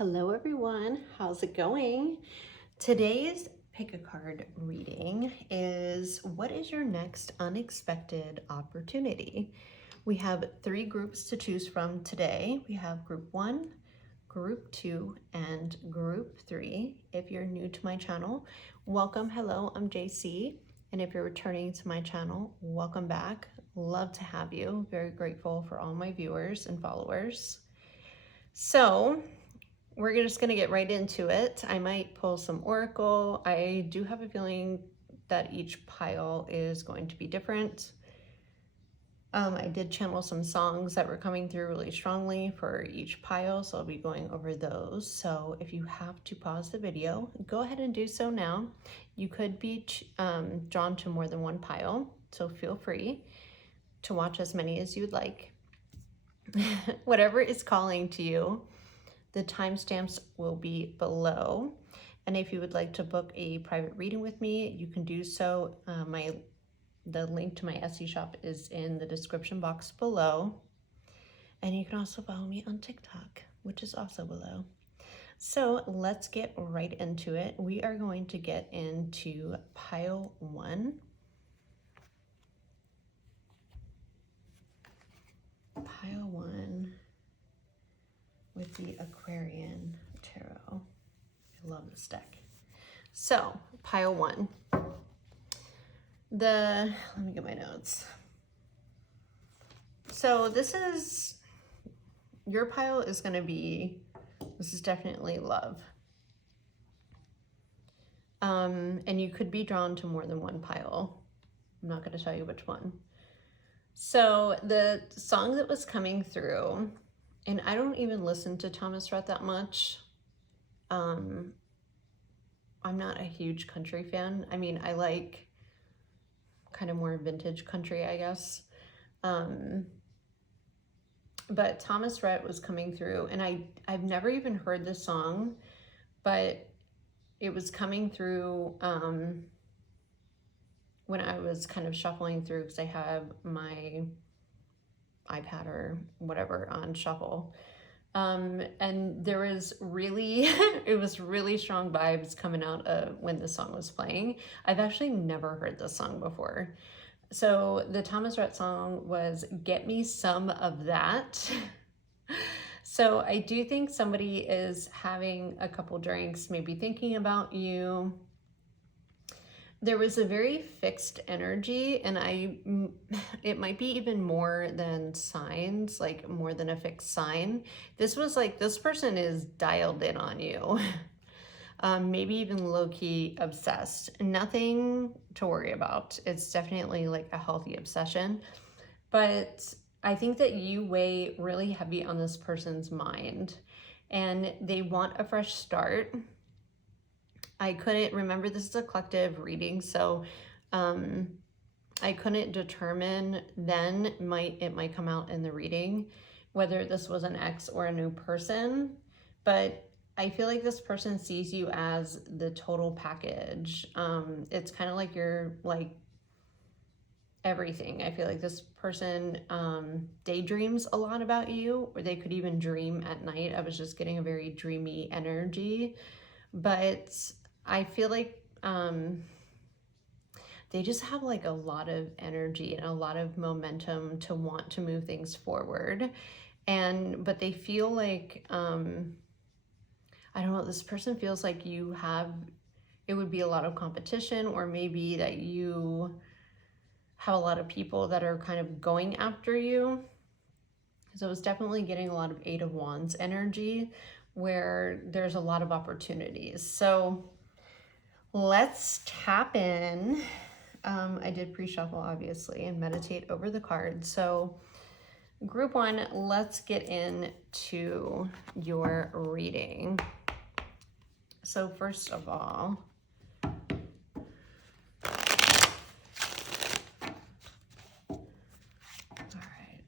Hello everyone, how's it going? Today's pick a card reading is what is your next unexpected opportunity? We have 3 groups to choose from today. We have group 1, group 2, and group 3. If you're new to my channel, welcome. Hello, I'm JC. And if you're returning to my channel, welcome back. Love to have you. Very grateful for all my viewers and followers. So we're just going to get right into it. I might pull some oracle. I do have a feeling that each pile is going to be different. I did channel some songs that were coming through really strongly for each pile, so I'll be going over those. So if you have to pause the video, go ahead and do so now. You could be drawn to more than one pile, so feel free to watch as many as you'd like. Whatever is calling to you, the timestamps will be below. And if you would like to book a private reading with me, you can do so. The link to my Etsy shop is in the description box below. And you can also follow me on TikTok, which is also below. So let's get right into it. We are going to get into pile 1. Pile 1 with the Aquarian Tarot. I love this deck. So, pile 1. Let me get my notes. So this is, your pile is going to be, this is definitely love. And you could be drawn to more than one pile. I'm not going to tell you which one. So the song that was coming through, and I don't even listen to Thomas Rhett that much. I'm not a huge country fan. I mean, I like kind of more vintage country, I guess. But Thomas Rhett was coming through, and I've never even heard this song, but it was coming through when I was kind of shuffling through, because I have my iPad or whatever on shuffle. And there was really, it was really strong vibes coming out of when the song was playing. I've actually never heard this song before. So the Thomas Rhett song was Get Me Some of That. So I do think somebody is having a couple drinks, maybe thinking about you. There was a very fixed energy, and it might be even more than signs, like more than a fixed sign. This was like, this person is dialed in on you. Maybe even low-key obsessed. Nothing to worry about. It's definitely like a healthy obsession. But I think that you weigh really heavy on this person's mind, and they want a fresh start. I couldn't remember, this is a collective reading, so I couldn't determine then, it might come out in the reading, whether this was an ex or a new person, but I feel like this person sees you as the total package. It's kind of like you're like everything. I feel like this person daydreams a lot about you, or they could even dream at night. I was just getting a very dreamy energy, but I feel like they just have like a lot of energy and a lot of momentum to want to move things forward. But they feel like, I don't know, this person feels like it would be a lot of competition, or maybe that you have a lot of people that are kind of going after you. So it's definitely getting a lot of 8 of Wands energy, where there's a lot of opportunities. So let's tap in. I did pre-shuffle, obviously, and meditate over the cards. So group 1, let's get into your reading. So first of all,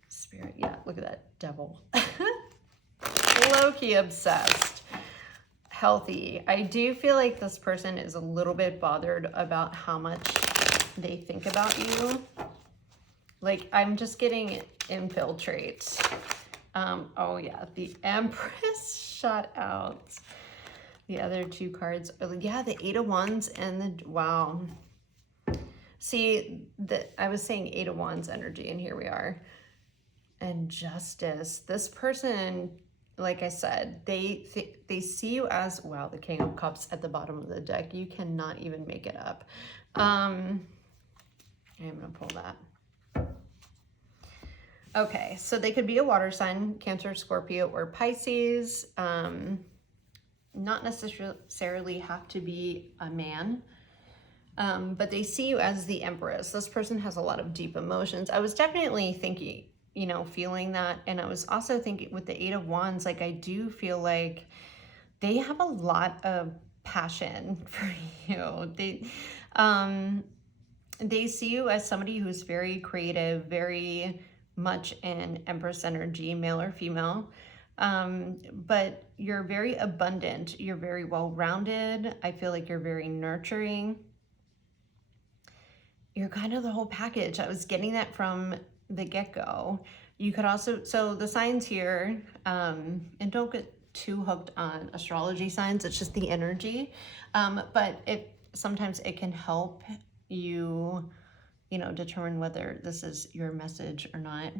Spirit, yeah, look at that devil. Low-key obsessed. Healthy. I do feel like this person is a little bit bothered about how much they think about you. Like, I'm just getting infiltrate. Oh yeah, the Empress. shot out. The other two cards, yeah, the Eight of Wands and the, wow. See, I was saying Eight of Wands energy, and here we are. And Justice. This person, like I said, they see you as, wow, the King of Cups at the bottom of the deck. You cannot even make it up. I'm going to pull that. Okay, so they could be a water sign, Cancer, Scorpio, or Pisces. Not necessarily have to be a man. But they see you as the Empress. This person has a lot of deep emotions. I was definitely thinking, you know, feeling that. And I was also thinking with the Eight of Wands, like, I do feel like they have a lot of passion for you. They see you as somebody who's very creative, very much in Empress energy, male or female. But you're very abundant. You're very well-rounded. I feel like you're very nurturing. You're kind of the whole package. I was getting that from the get-go. You could also, so the signs here, and don't get too hooked on astrology signs, it's just the energy. But sometimes it can help you, you know, determine whether this is your message or not.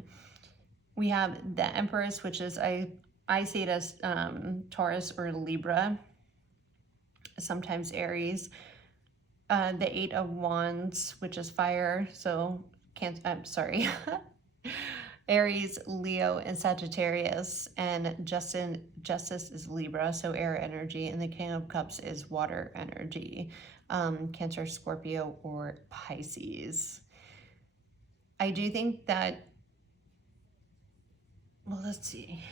We have the Empress, which is, I see it as Taurus or Libra, sometimes Aries. The Eight of Wands, which is fire, so I'm sorry, Aries, Leo, and Sagittarius, and Justice is Libra, so air energy, and the King of Cups is water energy, Cancer, Scorpio, or Pisces. I do think that, well, let's see.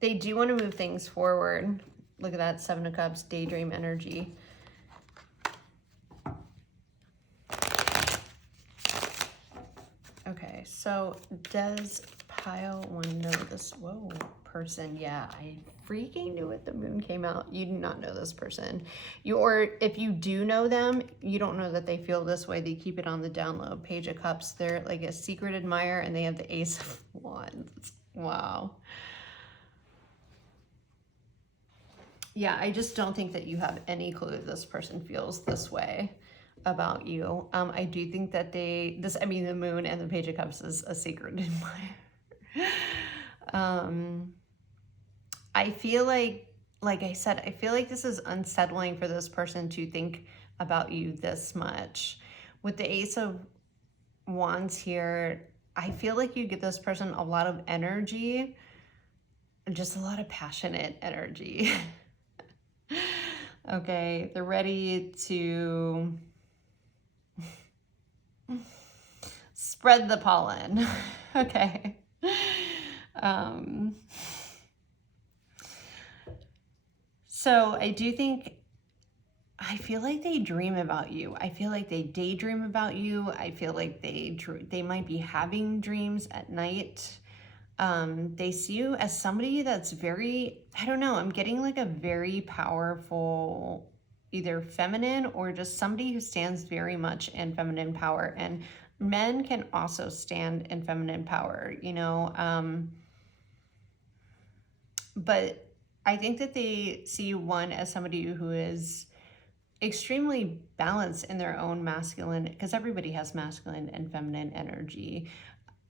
They do want to move things forward. Look at that, Seven of Cups, daydream energy. Okay, so does Pile want to know this? Whoa, person. Yeah, I freaking knew it. The moon came out. You do not know this person. Or if you do know them, you don't know that they feel this way. They keep it on the down low. Page of Cups, they're like a secret admirer, and they have the Ace of Wands. Wow. Yeah, I just don't think that you have any clue this person feels this way about you. I do think that the moon and the Page of Cups is a secret admirer. I feel like I said, I feel like this is unsettling for this person to think about you this much. With the Ace of Wands here, I feel like you give this person a lot of energy, just a lot of passionate energy. Okay, they're ready to spread the pollen. Okay. So I do think, I feel like they dream about you. I feel like they daydream about you. I feel like they might be having dreams at night. They see you as somebody that's very, I don't know, I'm getting like a very powerful, either feminine or just somebody who stands very much in feminine power. And men can also stand in feminine power, you know, but I think that they see you, one, as somebody who is extremely balanced in their own masculine, because everybody has masculine and feminine energy.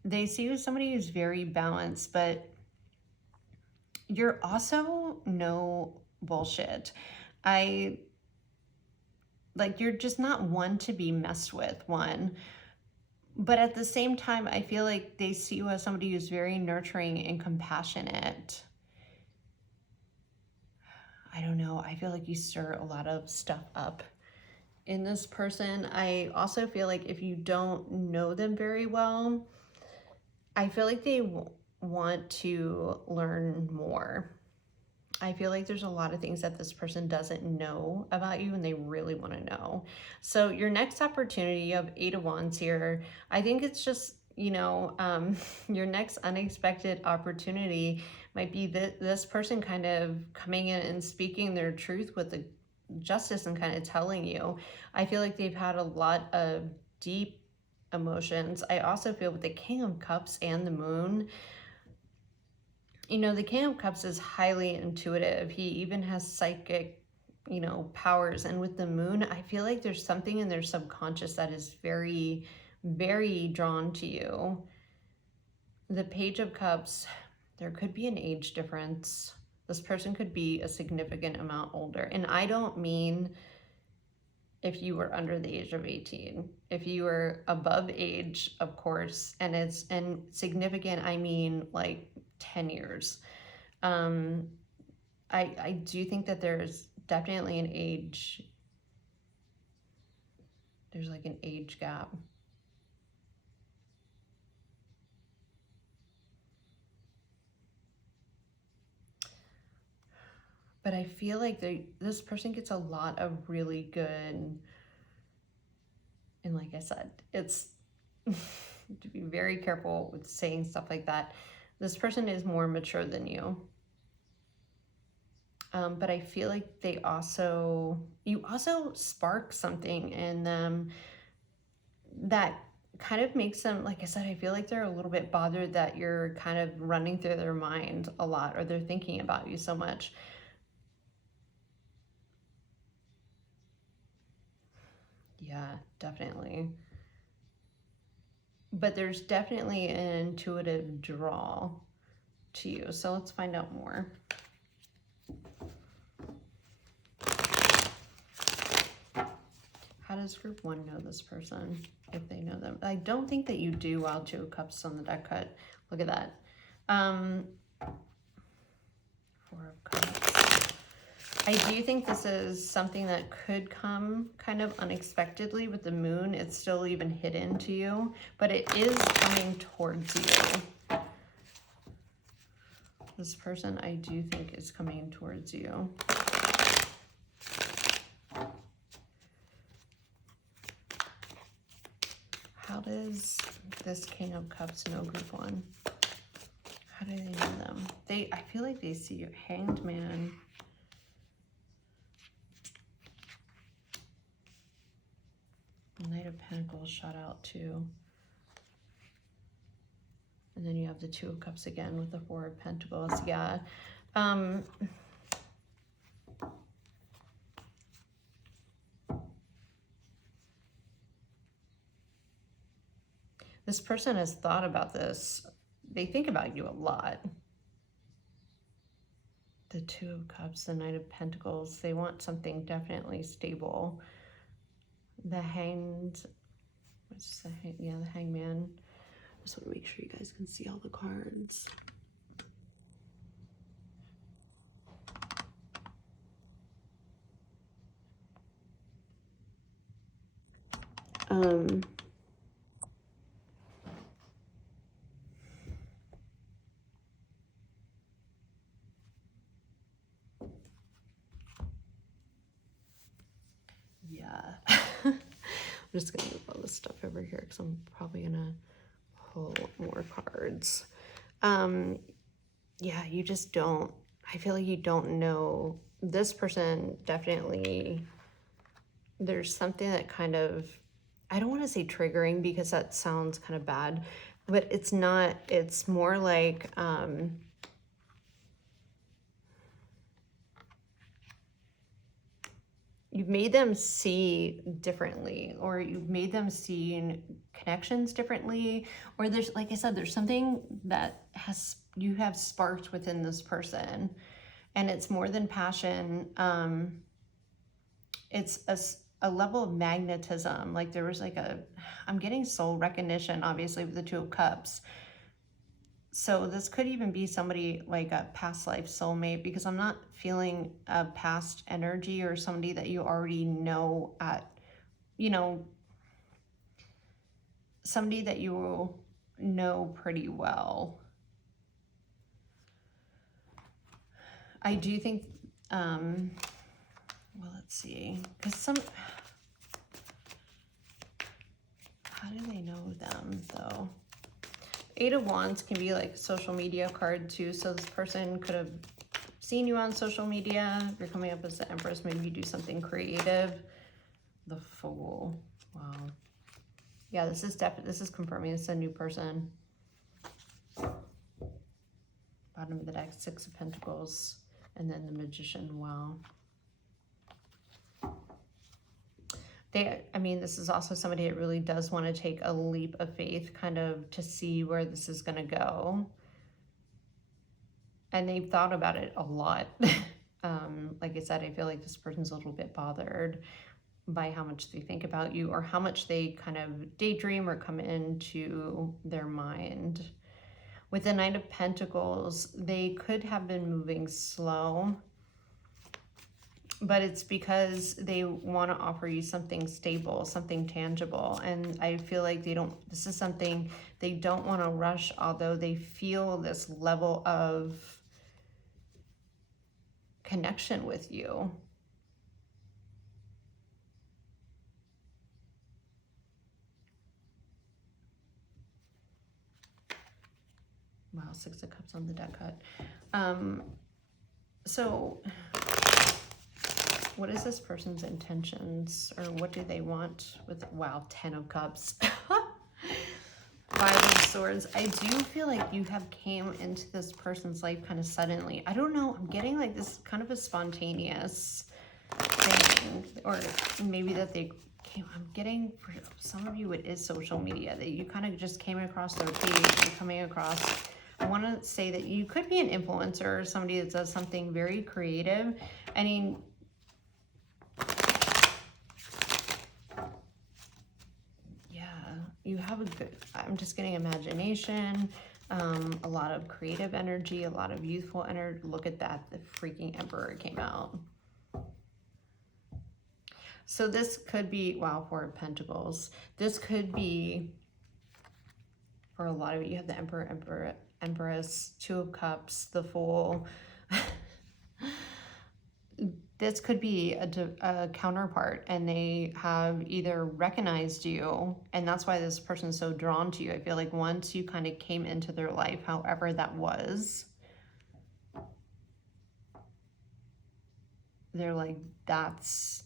They see you as somebody who's very balanced, but you're also no bullshit. You're just not one to be messed with, one. But at the same time, I feel like they see you as somebody who's very nurturing and compassionate. I don't know. I feel like you stir a lot of stuff up in this person. I also feel like if you don't know them very well, I feel like they want to learn more. I feel like there's a lot of things that this person doesn't know about you and they really want to know. So your next opportunity, you have Eight of Wands here. I think it's just, you know, your next unexpected opportunity might be this person kind of coming in and speaking their truth with the Justice and kind of telling you. I feel like they've had a lot of deep emotions. I also feel with the King of Cups and the Moon, You know, the King of Cups is highly intuitive. He even has psychic, you know, powers. And with the moon, I feel like there's something in their subconscious that is very, very drawn to you. The Page of Cups, there could be an age difference. This person could be a significant amount older. And I don't mean if you were under the age of 18. If you were above age, of course, and significant, I mean like 10 years. I do think that there's definitely an age, there's like an age gap. But I feel like this person gets a lot of really good, and like I said, it's to be very careful with saying stuff like that. This person is more mature than you. But I feel like you also spark something in them that kind of makes them, like I said, I feel like they're a little bit bothered that you're kind of running through their mind a lot, or they're thinking about you so much. Yeah, definitely. But there's definitely an intuitive draw to you. So let's find out more. How does group 1 know this person, if they know them? I don't think that you do. Wow, 2 of Cups on the deck cut. Look at that. 4 of Cups. I do think this is something that could come kind of unexpectedly with the moon. It's still even hidden to you, but it is coming towards you. This person, I do think, is coming towards you. How does this King of Cups know group 1? How do they know them? I feel like they see you. Hanged Man. Knight of Pentacles shot out too. And then you have the 2 of Cups again with the 4 of Pentacles. Yeah. This person has thought about this. They think about you a lot. The 2 of Cups, the Knight of Pentacles. They want something definitely stable. The Hanged, what's the the Hangman. Just want to make sure you guys can see all the cards. Yeah. I'm just going to move all this stuff over here because I'm probably going to pull more cards. Yeah, you just don't, I feel like you don't know. This person definitely, there's something that kind of, I don't want to say triggering because that sounds kind of bad, but it's not, it's more like, you've made them see differently, or you've made them see connections differently, or there's, like I said, there's something that you have sparked within this person, and it's more than passion. It's a level of magnetism. Like there was like I'm getting soul recognition, obviously, with the 2 of Cups. So this could even be somebody like a past life soulmate, because I'm not feeling a past energy or somebody that you already know somebody that you will know pretty well. I do think, well, let's see, because how do they know them though? 8 of Wands can be like a social media card too. So this person could have seen you on social media. If you're coming up as the Empress, maybe you do something creative. The Fool. Wow. Yeah, this is confirming it's a new person. Bottom of the deck, Six of Pentacles, and then the Magician. Wow. I mean, this is also somebody that really does want to take a leap of faith, kind of to see where this is going to go. And they've thought about it a lot. Like I said, I feel like this person's a little bit bothered by how much they think about you or how much they kind of daydream or come into their mind. With the Knight of Pentacles, they could have been moving slow, but it's because they want to offer you something stable, something tangible. And I feel like this is something they don't want to rush, although they feel this level of connection with you. Wow, Six of Cups on the deck cut. So what is this person's intentions, or what do they want with, wow, Ten of Cups. Five of Swords. I do feel like you have came into this person's life kind of suddenly. I don't know, I'm getting like this kind of a spontaneous thing, or maybe that they came, I'm getting, for some of you it is social media, that you kind of just came across their page and coming across. I want to say that you could be an influencer or somebody that does something very creative. I mean, you have a good, I'm just getting imagination, a lot of creative energy, a lot of youthful energy. Look at that, the freaking Emperor came out. So this could be, wow, Four of Pentacles. This could be, for a lot of you, you have the Emperor, Empress, Two of Cups, the Fool. This could be a counterpart, and they have either recognized you, and that's why this person is so drawn to you. I feel like once you kind of came into their life, however that was, they're like, that's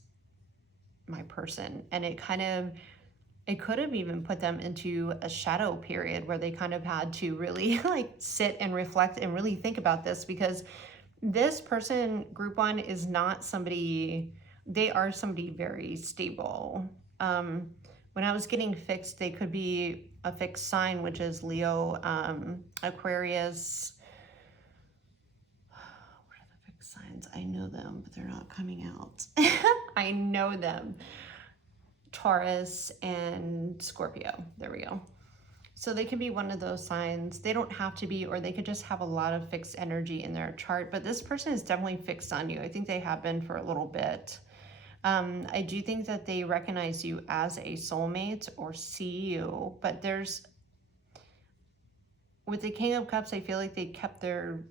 my person. And it could have even put them into a shadow period where they kind of had to really like sit and reflect and really think about this, because this person, group one, is not somebody, they are somebody very stable. When I was getting fixed, they could be a fixed sign, which is Leo, Aquarius. What are the fixed signs? I know them, but they're not coming out. I know them. Taurus and Scorpio. There we go. So they can be one of those signs. They don't have to be, or they could just have a lot of fixed energy in their chart. But this person is definitely fixed on you. I think they have been for a little bit. I do think that they recognize you as a soulmate or see you. But with the King of Cups, I feel like they kept their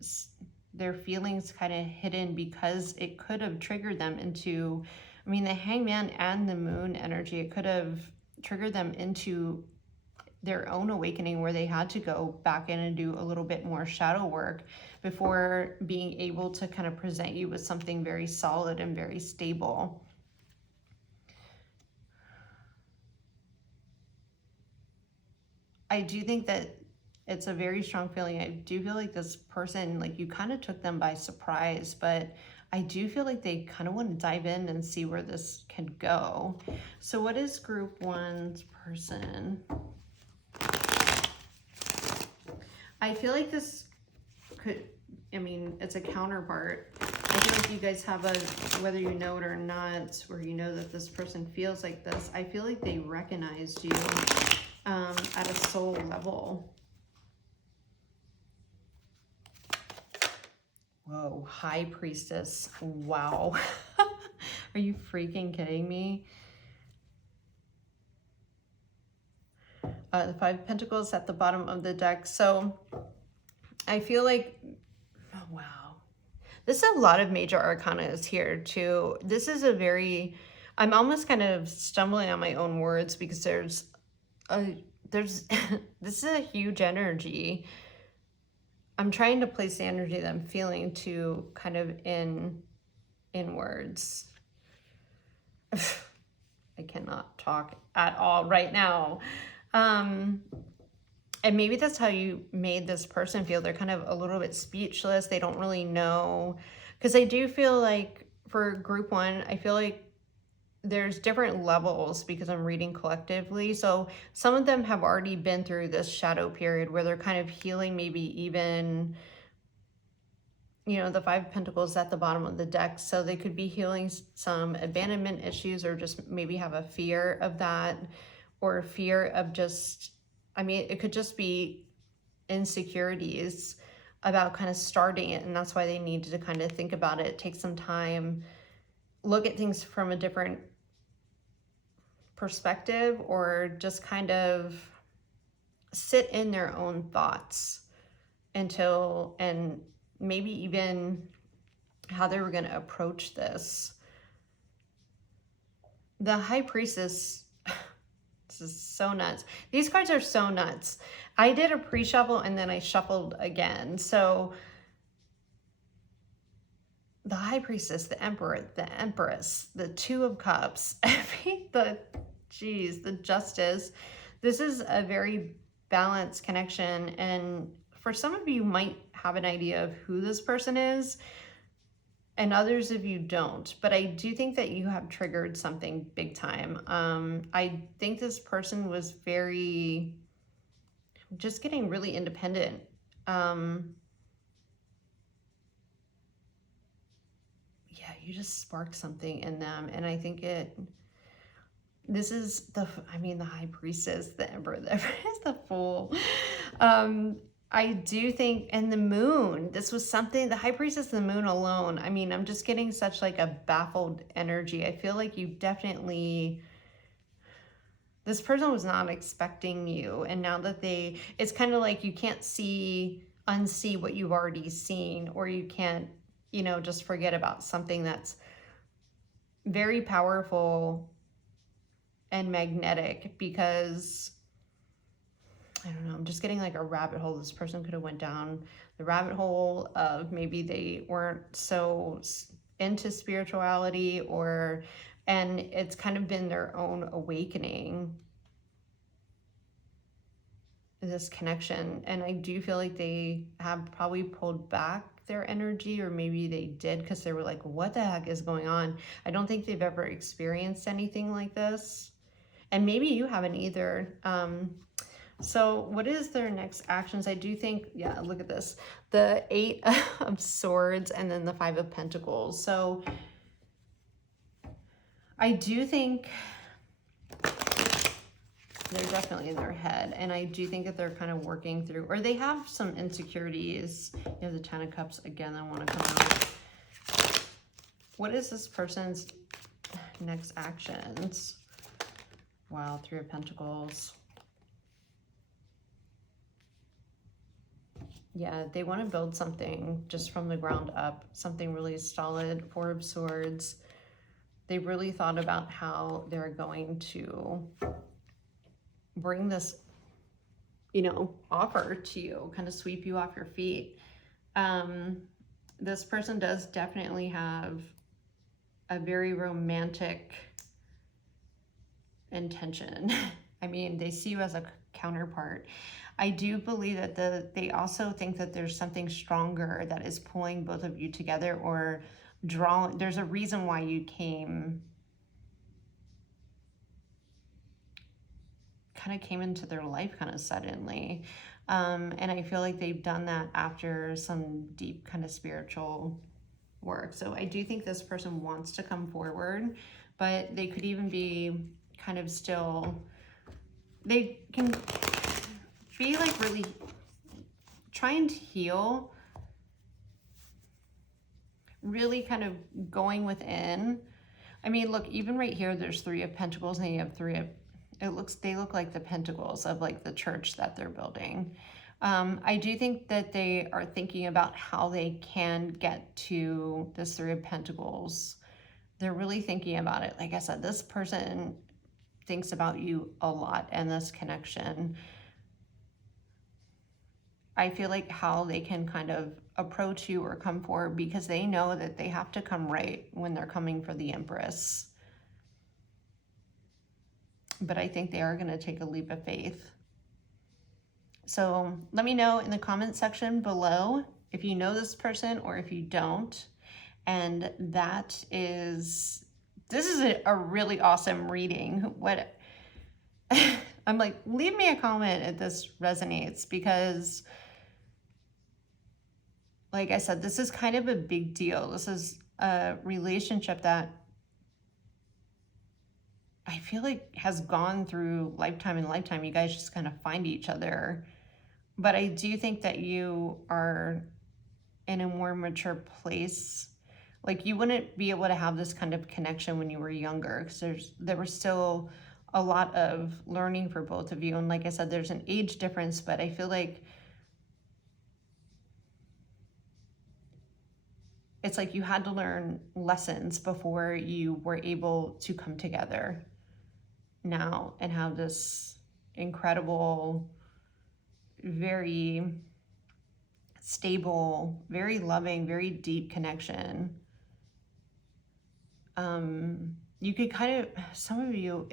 feelings kind of hidden, because it could have triggered them into, I mean, the Hangman and the Moon energy, it could have triggered them into their own awakening, where they had to go back in and do a little bit more shadow work before being able to kind of present you with something very solid and very stable. I do think that it's a very strong feeling. I do feel like this person, like, you kind of took them by surprise, but I do feel like they kind of want to dive in and see where this can go. So what is group one's person? I feel like this could, I mean, it's a counterpart. I feel like you guys have a, whether you know it or not, or you know that this person feels like this, I feel like they recognized you at a soul level. Whoa, High Priestess. Wow. Are you freaking kidding me? The Five of Pentacles at the bottom of the deck. So I feel like, oh, wow. This is a lot of major arcana here too. This is a very, I'm almost kind of stumbling on my own words, because this is a huge energy. I'm trying to place the energy that I'm feeling to kind of in words. I cannot talk at all right now. And And maybe that's how you made this person feel. They're kind of a little bit speechless. They don't really know. Because I do feel like for group one, I feel like there's different levels because I'm reading collectively. So some of them have already been through this shadow period where they're kind of healing, maybe even, you know, the Five of Pentacles at the bottom of the deck. So they could be healing some abandonment issues, or just maybe have a fear of that, or fear of just, I mean, it could just be insecurities about kind of starting it. And that's why they needed to kind of think about it, take some time, look at things from a different perspective, or just kind of sit in their own thoughts until, and maybe even how they were going to approach this. The High Priestess, this is so nuts. These cards are so nuts. I did a pre-shuffle and then I shuffled again. So the High Priestess, the Emperor, the Empress, the Two of Cups, the Justice. This is a very balanced connection. And for some of you might have an idea of who this person is, and others of you don't. But I do think that you have triggered something big time. I think this person was just getting really independent. Yeah, you just sparked something in them. And I think this is the High Priestess, the Emperor, the Empress, the Fool. I do think, and the Moon, this was something, the High Priestess, the Moon alone. I mean, I'm just getting such like a baffled energy. I feel like you definitely, this person was not expecting you. And now that it's kind of like you can't unsee what you've already seen, or you can't, you know, just forget about something that's very powerful and magnetic. Because I don't know, I'm just getting like a rabbit hole. This person could have went down the rabbit hole of maybe they weren't so into spirituality, and it's kind of been their own awakening, this connection. And I do feel like they have probably pulled back their energy, or maybe they did because they were like, what the heck is going on? I don't think they've ever experienced anything like this. And maybe you haven't either. So what is their next actions? I do think, yeah, look at this. The Eight of Swords and then the Five of Pentacles. So I do think they're definitely in their head. And I do think that they're kind of working through, or they have some insecurities. You have the Ten of Cups again. I want to come out. What is this person's next actions? Wow, Three of Pentacles. Yeah, they want to build something just from the ground up, something really solid. Four of Swords. They really thought about how they're going to bring this, you know, offer to you, kind of sweep you off your feet. This person does definitely have a very romantic intention. I mean, they see you as a counterpart. I do believe that they also think that there's something stronger that is pulling both of you together, or there's a reason why you came into their life kind of suddenly. And I feel like they've done that after some deep kind of spiritual work. So I do think this person wants to come forward, but they could even be kind of still, they can be like really trying to heal, really kind of going within. I mean, look, even right here, there's Three of Pentacles, and you have they look like the pentacles of like the church that they're building. I do think that they are thinking about how they can get to this Three of Pentacles. They're really thinking about it. Like I said, this person thinks about you a lot, and this connection. I feel like how they can kind of approach you or come forward, because they know that they have to come right when they're coming for the Empress. But I think they are going to take a leap of faith. So let me know in the comment section below if you know this person or if you don't. And this is a really awesome reading. What I'm like, leave me a comment if this resonates, because like I said, this is kind of a big deal. This is a relationship that I feel like has gone through lifetime and lifetime. You guys just kind of find each other. But I do think that you are in a more mature place. Like, you wouldn't be able to have this kind of connection when you were younger, because there was still a lot of learning for both of you. And like I said, there's an age difference, but I feel like it's like you had to learn lessons before you were able to come together now and have this incredible, very stable, very loving, very deep connection. You could kind of, some of you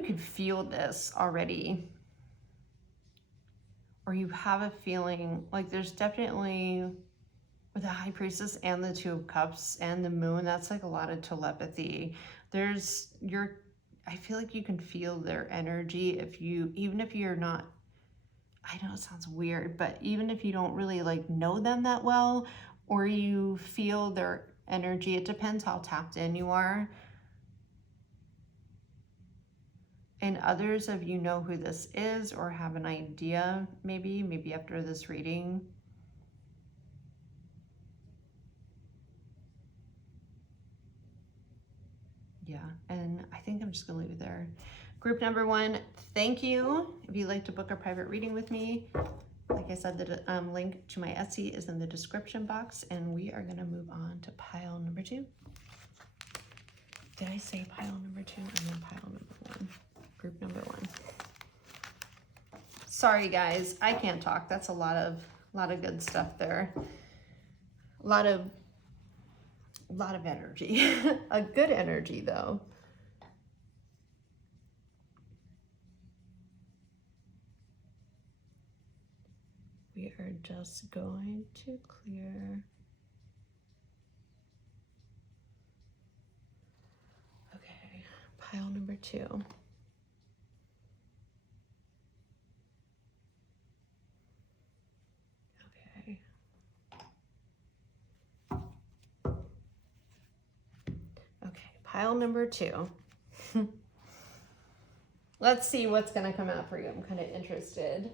could feel this already, or you have a feeling like there's definitely, with the High Priestess and the Two of Cups and the Moon, that's like a lot of telepathy. I feel like you can feel their energy even if you're not, I know it sounds weird, but even if you don't really like know them that well, or you feel their energy, it depends how tapped in you are. And others of you know who this is or have an idea, maybe after this reading. Yeah, and I think I'm just gonna leave it there. Group number 1, thank you. If you'd like to book a private reading with me, like I said, the link to my Etsy is in the description box, and we are gonna move on to pile number 2. Did I say pile number 2 and then pile number 1? Group number 1. Sorry guys, I can't talk. That's a lot of good stuff there. A lot of energy. A good energy though. We are just going to clear. Okay, pile number 2. Okay. Okay, pile number 2. Let's see what's gonna come out for you. I'm kind of interested.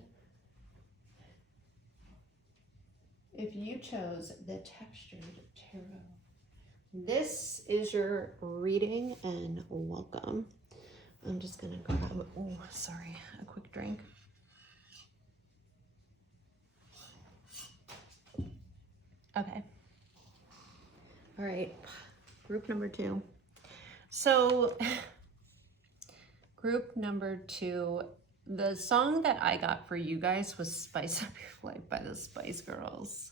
If you chose the Textured Tarot, this is your reading, and welcome. I'm just gonna grab, a quick drink. Okay. All right, group number 2. So, group number 2, the song that I got for you guys was Spice Up Your Life by the Spice Girls.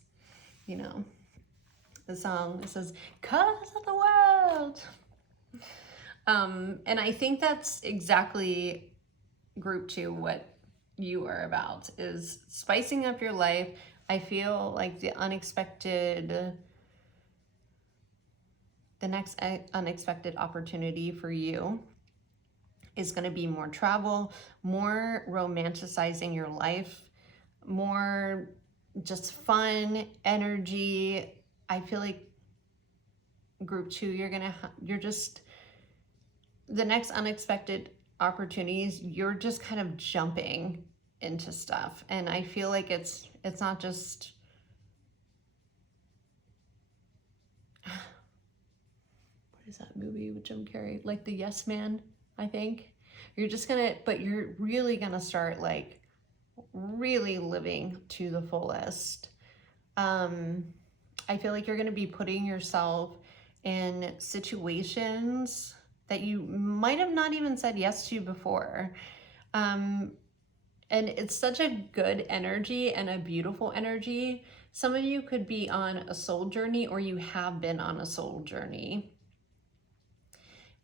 You know, the song, it says, "Colors of the World." And I think that's exactly group 2, what you are about, is spicing up your life. I feel like the next unexpected opportunity for you is going to be more travel, more romanticizing your life, more just fun, energy. I feel like group 2, the next unexpected opportunities, you're just kind of jumping into stuff. And I feel like it's not just, what is that movie with Jim Carrey? Like the Yes Man, I think. But you're really gonna start like really living to the fullest. I feel like you're gonna be putting yourself in situations that you might have not even said yes to before. And it's such a good energy and a beautiful energy. Some of you could be on a soul journey, or you have been on a soul journey.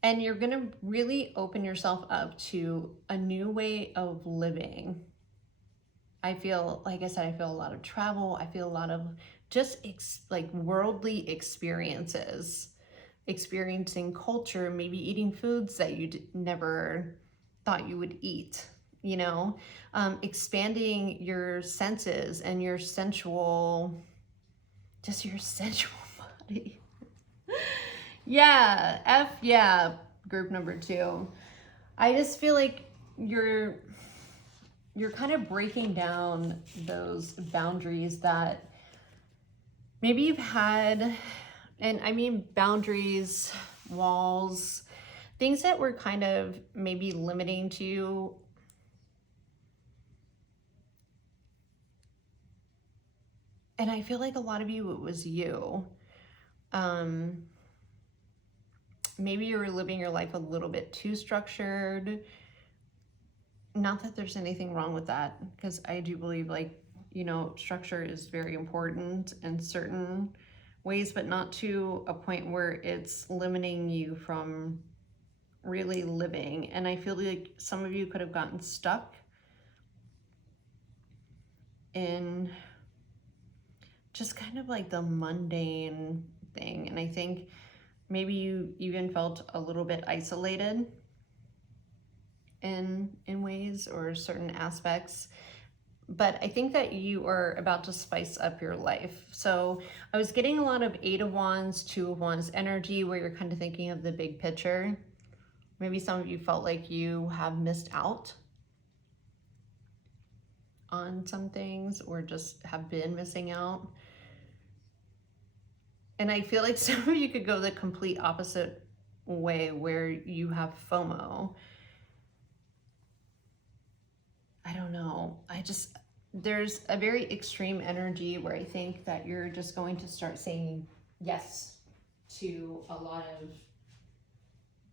And you're going to really open yourself up to a new way of living. I feel, like I said, I feel a lot of travel. I feel a lot of just like worldly experiences, experiencing culture, maybe eating foods that you never thought you would eat, you know, expanding your senses and your sensual, just your sensual body. Yeah, group number 2. I just feel like you're kind of breaking down those boundaries that maybe you've had, and I mean boundaries, walls, things that were kind of maybe limiting to you. And I feel like a lot of you, it was you. Maybe you were living your life a little bit too structured. Not that there's anything wrong with that, because I do believe, like, you know, structure is very important in certain ways, but not to a point where it's limiting you from really living. And I feel like some of you could have gotten stuck in just kind of like the mundane thing. And I think maybe you even felt a little bit isolated in ways or certain aspects. But I think that you are about to spice up your life. So I was getting a lot of 8 of Wands, 2 of Wands energy, where you're kind of thinking of the big picture. Maybe some of you felt like you have missed out on some things, or just have been missing out. And I feel like some of you could go the complete opposite way, where you have FOMO. I don't know. There's a very extreme energy where I think that you're just going to start saying yes to a lot of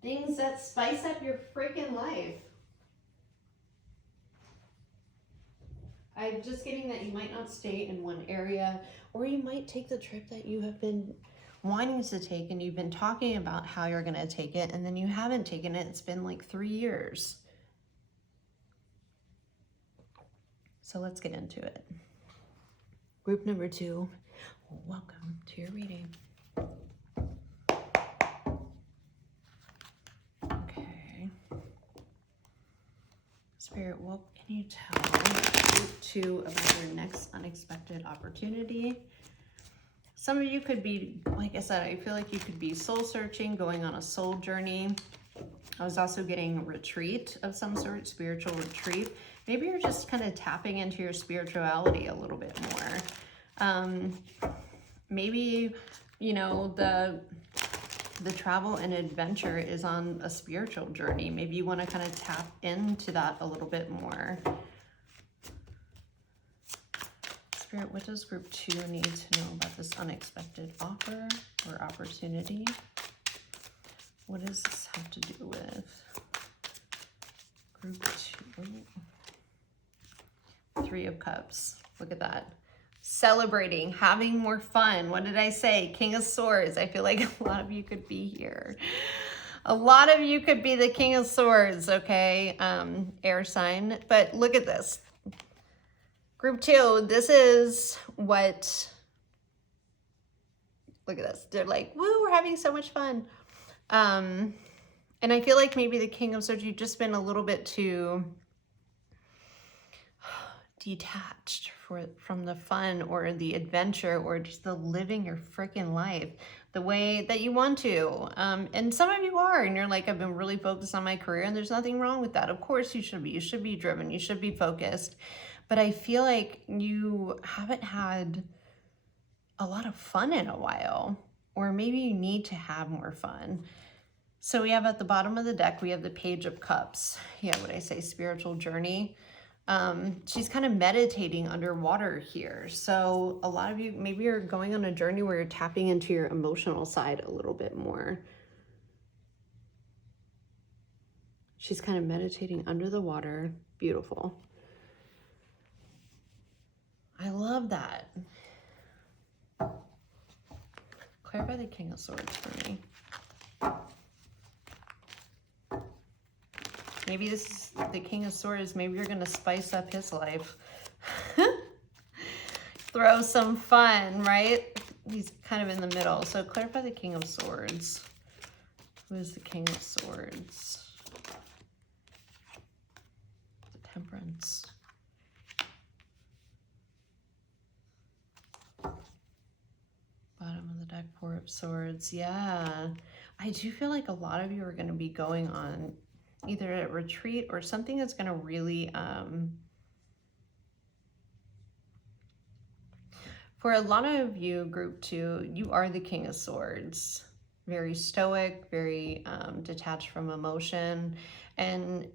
things that spice up your freaking life. I'm just getting that you might not stay in one area, or you might take the trip that you have been wanting to take, and you've been talking about how you're going to take it, and then you haven't taken it. It's been like 3 years. So let's get into it. Group number 2, welcome to your reading. Okay. Spirit, what can you tell group 2 about your next unexpected opportunity? Some of you could be, like I said, I feel like you could be soul searching, going on a soul journey. I was also getting a retreat of some sort, spiritual retreat. Maybe you're just kind of tapping into your spirituality a little bit more. Maybe, you know, the travel and adventure is on a spiritual journey. Maybe you want to kind of tap into that a little bit more. Spirit, what does group 2 need to know about this unexpected offer or opportunity? What does this have to do with group 2? 3 of Cups. Look at that. Celebrating, having more fun. What did I say? King of Swords. I feel like a lot of you could be here. A lot of you could be the King of Swords, okay? Air sign. But look at this. Group 2, this is what, look at this. They're like, woo, we're having so much fun. And I feel like maybe the King of Swords, you've just been a little bit too detached from the fun or the adventure or just the living your freaking life the way that you want to. And some of you are, and you're like, I've been really focused on my career, and there's nothing wrong with that. Of course you should be. You should be driven. You should be focused. But I feel like you haven't had a lot of fun in a while, or maybe you need to have more fun. So we have at the bottom of the deck, we have the Page of Cups. Yeah, what I say, spiritual journey. She's kind of meditating underwater here. So a lot of you, maybe you're going on a journey where you're tapping into your emotional side a little bit more. She's kind of meditating under the water. Beautiful. I love that. Clarify the King of Swords for me. Maybe this is the King of Swords. Maybe you're going to spice up his life. Throw some fun, right? He's kind of in the middle. So clarify the King of Swords. Who is the King of Swords? The Temperance. Bottom of the deck, Four of Swords. Yeah. I do feel like a lot of you are going to be going on either a retreat or something that's going to really... for a lot of you, group 2, you are the King of Swords. Very stoic, very detached from emotion. And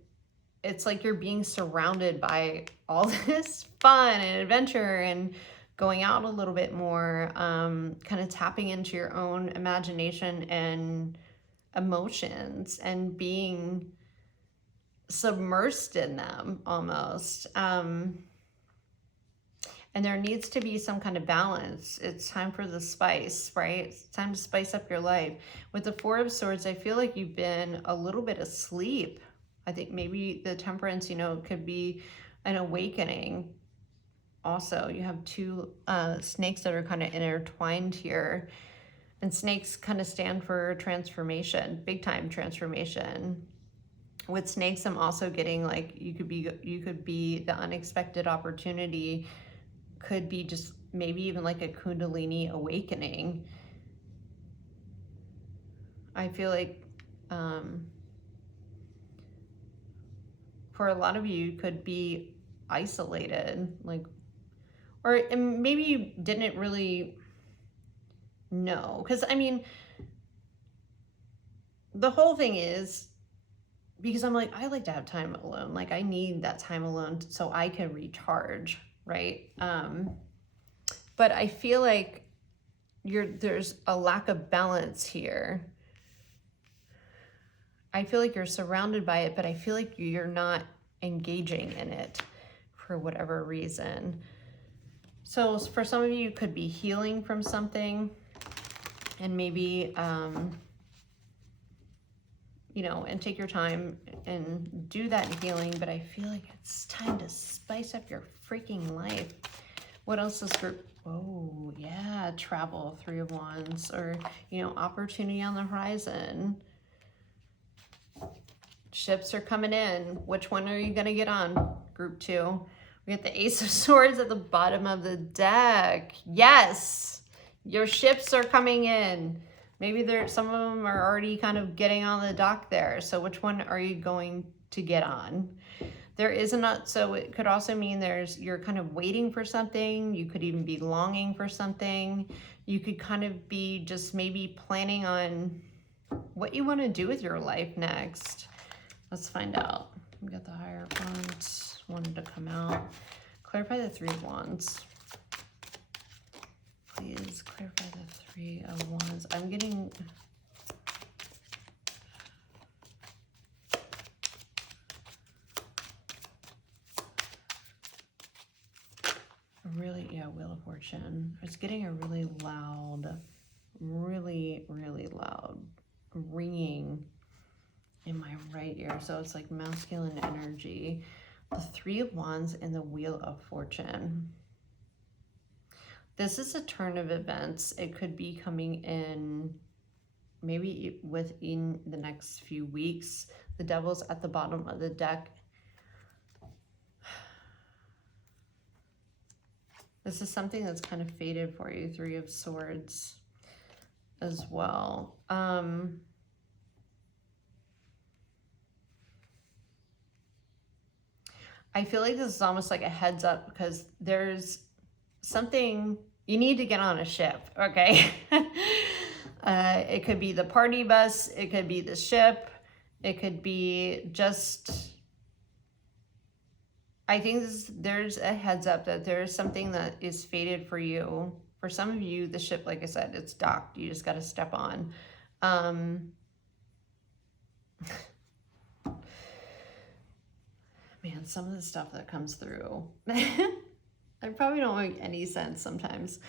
it's like you're being surrounded by all this fun and adventure and going out a little bit more, kind of tapping into your own imagination and emotions and being submersed in them almost. And there needs to be some kind of balance. It's time for the spice, right? It's time to spice up your life. With the Four of Swords, I feel like you've been a little bit asleep. I think maybe the Temperance, you know, could be an awakening. Also, you have 2 snakes that are kind of intertwined here. And snakes kind of stand for transformation, big time transformation. With snakes, I'm also getting like you could be the unexpected opportunity. Could be just maybe even like a Kundalini awakening. I feel like for a lot of you could be isolated, like, or maybe you didn't really know. Because I mean, the whole thing is, because I'm like, I like to have time alone. Like I need that time alone so I can recharge. Right? But I feel like there's a lack of balance here. I feel like you're surrounded by it, but I feel like you're not engaging in it for whatever reason. So for some of you, you could be healing from something and maybe, you know, and take your time and do that healing, but I feel like it's time to spice up your freaking life. What else is group? Oh, yeah, travel, 3 of Wands, or, you know, opportunity on the horizon. Ships are coming in. Which one are you going to get on, group 2? We got the Ace of Swords at the bottom of the deck. Yes, your ships are coming in. Maybe some of them are already kind of getting on the dock there. So which one are you going to get on? There is not, so it could also mean you're kind of waiting for something. You could even be longing for something. You could kind of be just maybe planning on what you want to do with your life next. Let's find out. We got the Hierophant, wanted to come out. Clarify the 3 of Wands. Please clarify the 3 of Wands. I'm getting... really, yeah, Wheel of Fortune. It's getting a really loud, really, really loud ringing in my right ear. So it's like masculine energy. The 3 of Wands and the Wheel of Fortune. This is a turn of events. It could be coming in maybe within the next few weeks. The Devil's at the bottom of the deck. This is something that's kind of faded for you, 3 of Swords as well. I feel like this is almost like a heads up because there's something, you need to get on a ship, okay? It could be the party bus, it could be the ship, it could be just... I think there's a heads up that there's something that is fated for you. For some of you, the ship, like I said, it's docked. You just got to step on. Man, some of the stuff that comes through, I probably don't make any sense sometimes.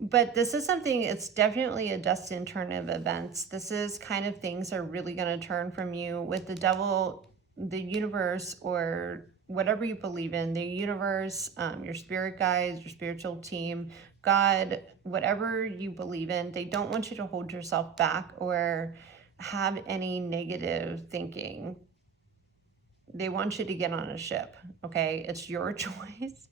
But this is something, it's definitely a destined turn of events. This is kind of things are really going to turn from you. With the Devil, the universe, or whatever you believe in, the universe, your spirit guides, your spiritual team, God, whatever you believe in, they don't want you to hold yourself back or have any negative thinking. They want you to get on a ship, okay? It's your choice.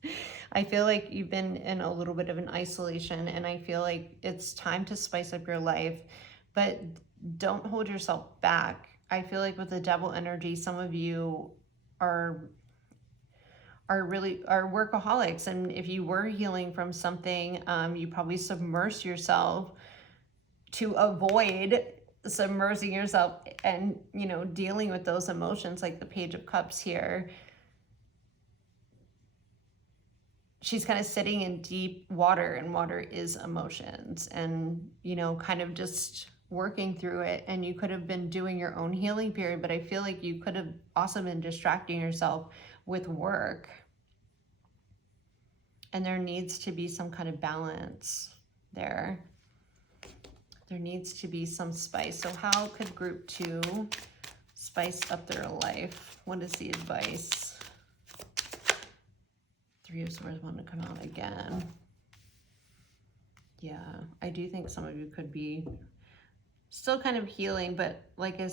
I feel like you've been in a little bit of an isolation, and I feel like it's time to spice up your life, but don't hold yourself back. I feel like with the devil energy, some of you are workaholics, and if you were healing from something, you probably submersed yourself to avoid submersing yourself and, you know, dealing with those emotions, like the Page of Cups here. She's kind of sitting in deep water, and water is emotions, and, you know, kind of just working through it. And you could have been doing your own healing period, but I feel like you could have also been distracting yourself with work. And there needs to be some kind of balance there. There needs to be some spice. So how could group 2 spice up their life? What is the advice? 3 of Swords want to come out again. Yeah, I do think some of you could be still kind of healing, but like I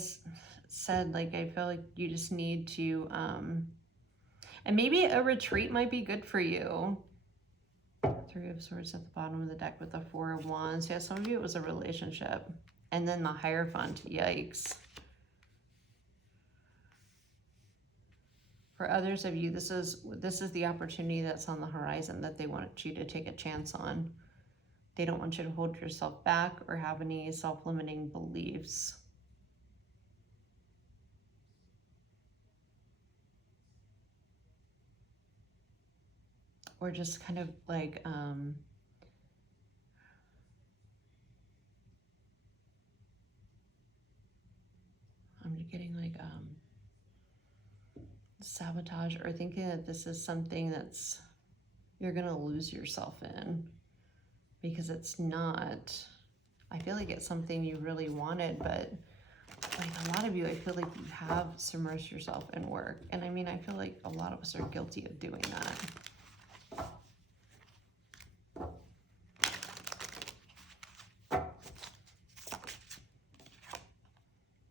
said, like I feel like you just need to, and maybe a retreat might be good for you. 3 of Swords at the bottom of the deck with the 4 of Wands. Yeah, some of you it was a relationship. And then the Hierophant, yikes. For others of you, this is the opportunity that's on the horizon that they want you to take a chance on. They don't want you to hold yourself back or have any self-limiting beliefs. Or just kind of like, I'm getting like sabotage, or thinking that this is something that's you're gonna lose yourself in, because it's not. I feel like it's something you really wanted, but like a lot of you, I feel like you have submersed yourself in work. And I mean, I feel like a lot of us are guilty of doing that.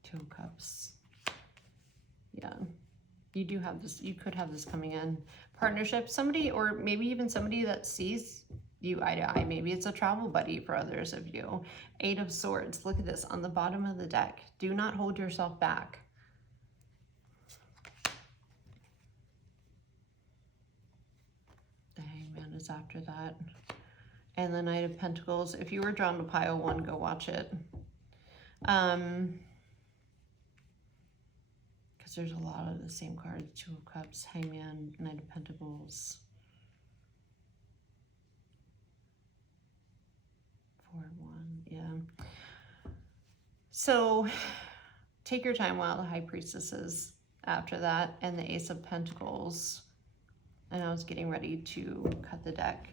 2 of Cups. Yeah, you do have this, you could have this coming in. Partnership, somebody, or maybe even somebody that sees you eye to eye. Maybe it's a travel buddy for others of you. 8 of Swords, look at this on the bottom of the deck. Do not hold yourself back. The Hangman is after that. And the Knight of Pentacles. If you were drawn to pile 1, go watch it. Because there's a lot of the same cards. 2 of Cups, Hangman, Knight of Pentacles. 4 of 1, yeah. So take your time while the High Priestess is after that, and the Ace of Pentacles. And I was getting ready to cut the deck.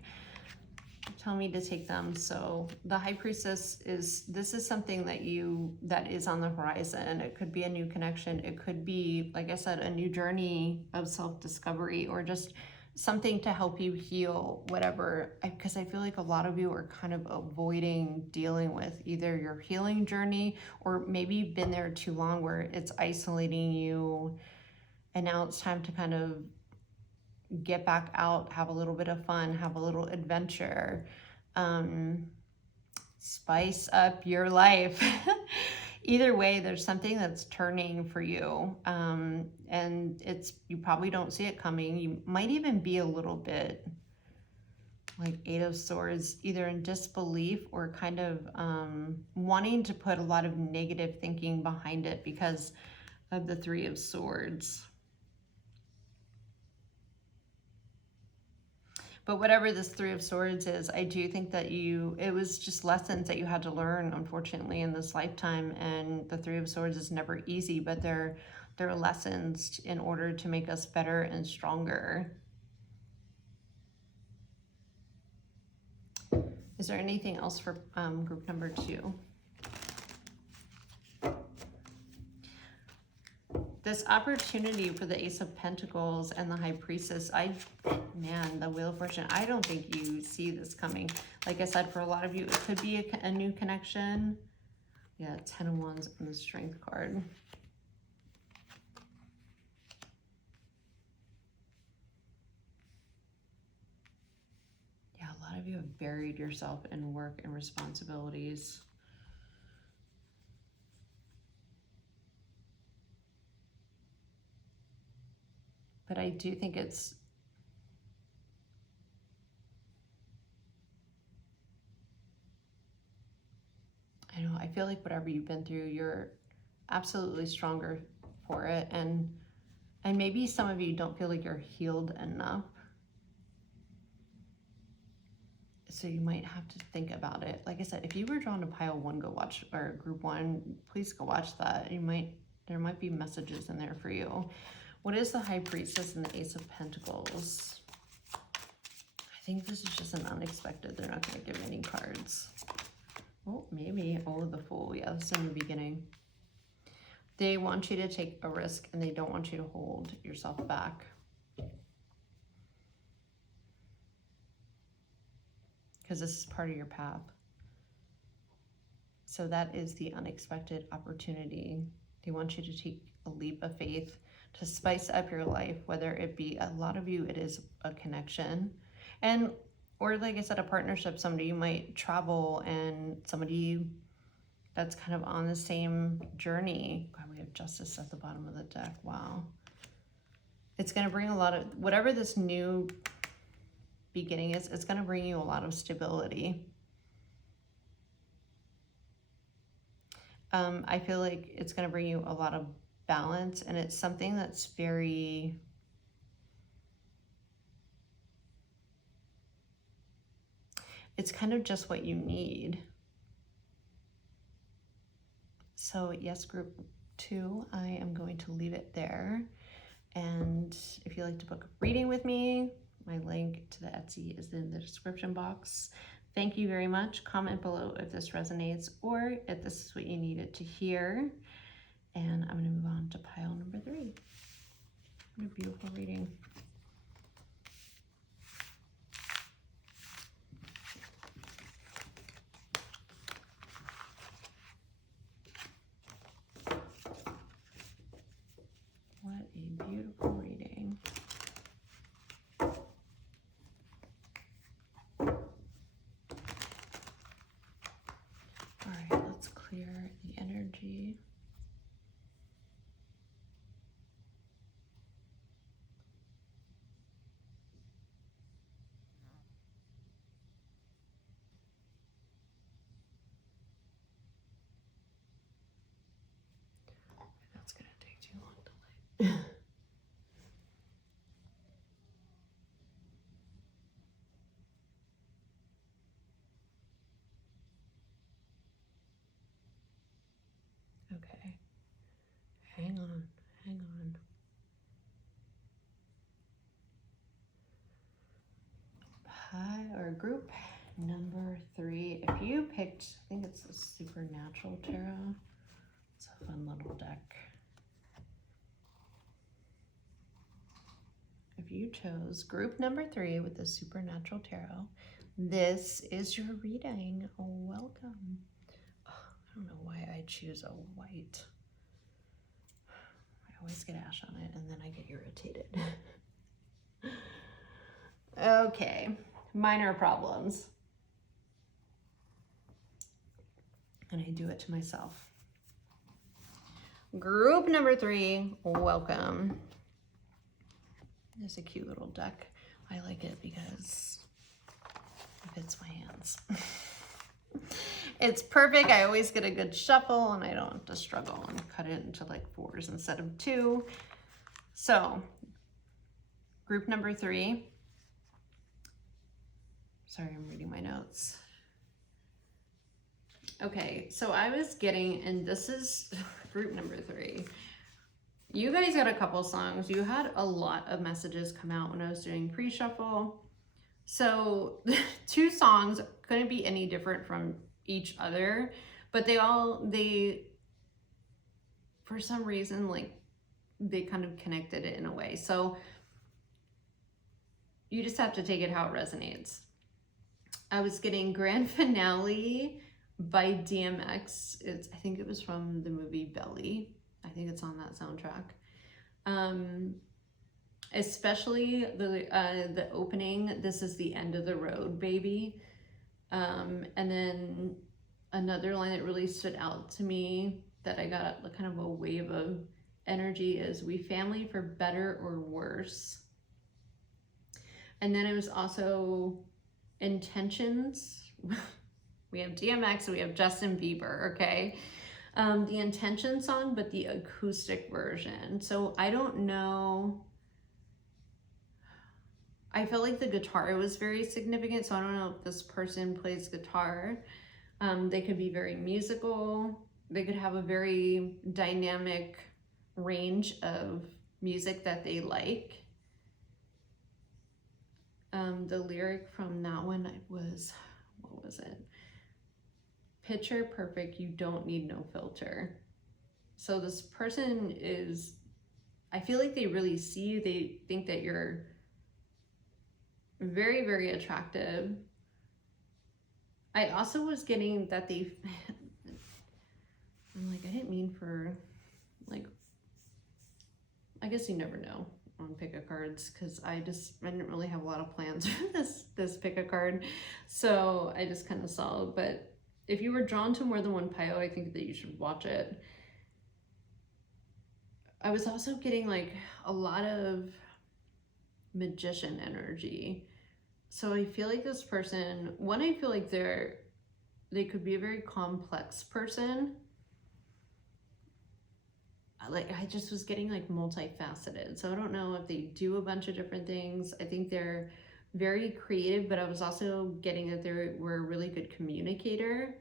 Tell me to take them. So the High Priestess this is something that is on the horizon. It could be a new connection. It could be, like I said, a new journey of self-discovery, or just something to help you heal whatever. Because I feel like a lot of you are kind of avoiding dealing with either your healing journey, or maybe you've been there too long where it's isolating you, and now it's time to kind of get back out, have a little bit of fun, have a little adventure, spice up your life. Either way, there's something that's turning for you, and you probably don't see it coming. You might even be a little bit like 8 of Swords, either in disbelief or kind of wanting to put a lot of negative thinking behind it because of the 3 of Swords. But whatever this 3 of Swords is, I do think that it was just lessons that you had to learn, unfortunately, in this lifetime. And the 3 of Swords is never easy, but they're lessons in order to make us better and stronger. Is there anything else for group number 2? This opportunity for the Ace of Pentacles and the High Priestess, man, the Wheel of Fortune, I don't think you see this coming. Like I said, for a lot of you, it could be a new connection. Yeah, 10 of Wands and the Strength card. Yeah, a lot of you have buried yourself in work and responsibilities. But I do think it's, I know, I feel like whatever you've been through, you're absolutely stronger for it. And maybe some of you don't feel like you're healed enough. So you might have to think about it. Like I said, if you were drawn to pile 1, go watch, or group 1, please go watch that. There might be messages in there for you. What is the High Priestess and the Ace of Pentacles? I think this is just an unexpected. They're not going to give any cards. Oh, maybe. Oh, the Fool. Yeah, that's in the beginning. They want you to take a risk, and they don't want you to hold yourself back. Because this is part of your path. So that is the unexpected opportunity. They want you to take a leap of faith to spice up your life, whether it be, a lot of you, it is a connection. Or like I said, a partnership. Somebody you might travel, and somebody that's kind of on the same journey. God, we have Justice at the bottom of the deck. Wow. It's going to bring a lot of, whatever this new beginning is, it's going to bring you a lot of stability. I feel like it's going to bring you a lot of balance, and it's something that's very, it's kind of just what you need. So yes, group 2, I am going to leave it there. And if you'd like to book a reading with me, my link to the Etsy is in the description box. Thank you very much. Comment below if this resonates or if this is what you needed to hear. And I'm going to move on to pile number 3. What a beautiful reading. What a beautiful reading. All right, let's clear the energy. That's going to take too long to light. Okay, hang on, hang on. Or group number 3. If you picked, I think it's a Supernatural Tarot. It's a fun little deck. If you chose group number 3 with the Supernatural Tarot, this is your reading. Welcome. Oh, I don't know why I choose a white. I always get ash on it and then I get irritated. Okay, minor problems. And I do it to myself. Group number 3, welcome. It's a cute little deck. I like it because it fits my hands. It's perfect. I always get a good shuffle and I don't have to struggle and cut it into like 4s instead of 2. So, group number 3. Sorry, I'm reading my notes. Okay, so I was getting, and this is group number 3. You guys got a couple songs. You had a lot of messages come out when I was doing pre-shuffle. So 2 songs couldn't be any different from each other, but they for some reason, like, they kind of connected it in a way. So you just have to take it how it resonates. I was getting Grand Finale by DMX. I think it was from the movie Belly. I think it's on that soundtrack. Especially the opening, This Is the End of the Road, Baby. And then another line that really stood out to me that I got kind of a wave of energy is, we family for better or worse. And then it was also Intentions. We have DMX, we have Justin Bieber, okay? The Intention song, but the acoustic version. So I don't know. I felt like the guitar was very significant, so I don't know if this person plays guitar. They could be very musical. They could have a very dynamic range of music that they like. The lyric from that one was, what was it? Picture perfect, you don't need no filter. So this person is, I feel like they really see you. They think that you're very, very attractive. I also was getting that I'm like, I didn't mean for, like, I guess you never know on pick-a-cards, because I didn't really have a lot of plans for this pick-a-card, so I just kind of saw it. But if you were drawn to more than one pile, I think that you should watch it. I was also getting like a lot of magician energy. So I feel like this person, I feel like they could be a very complex person. Like, I just was getting like multifaceted. So I don't know if they do a bunch of different things. I think they're very creative, but I was also getting that they were a really good communicator.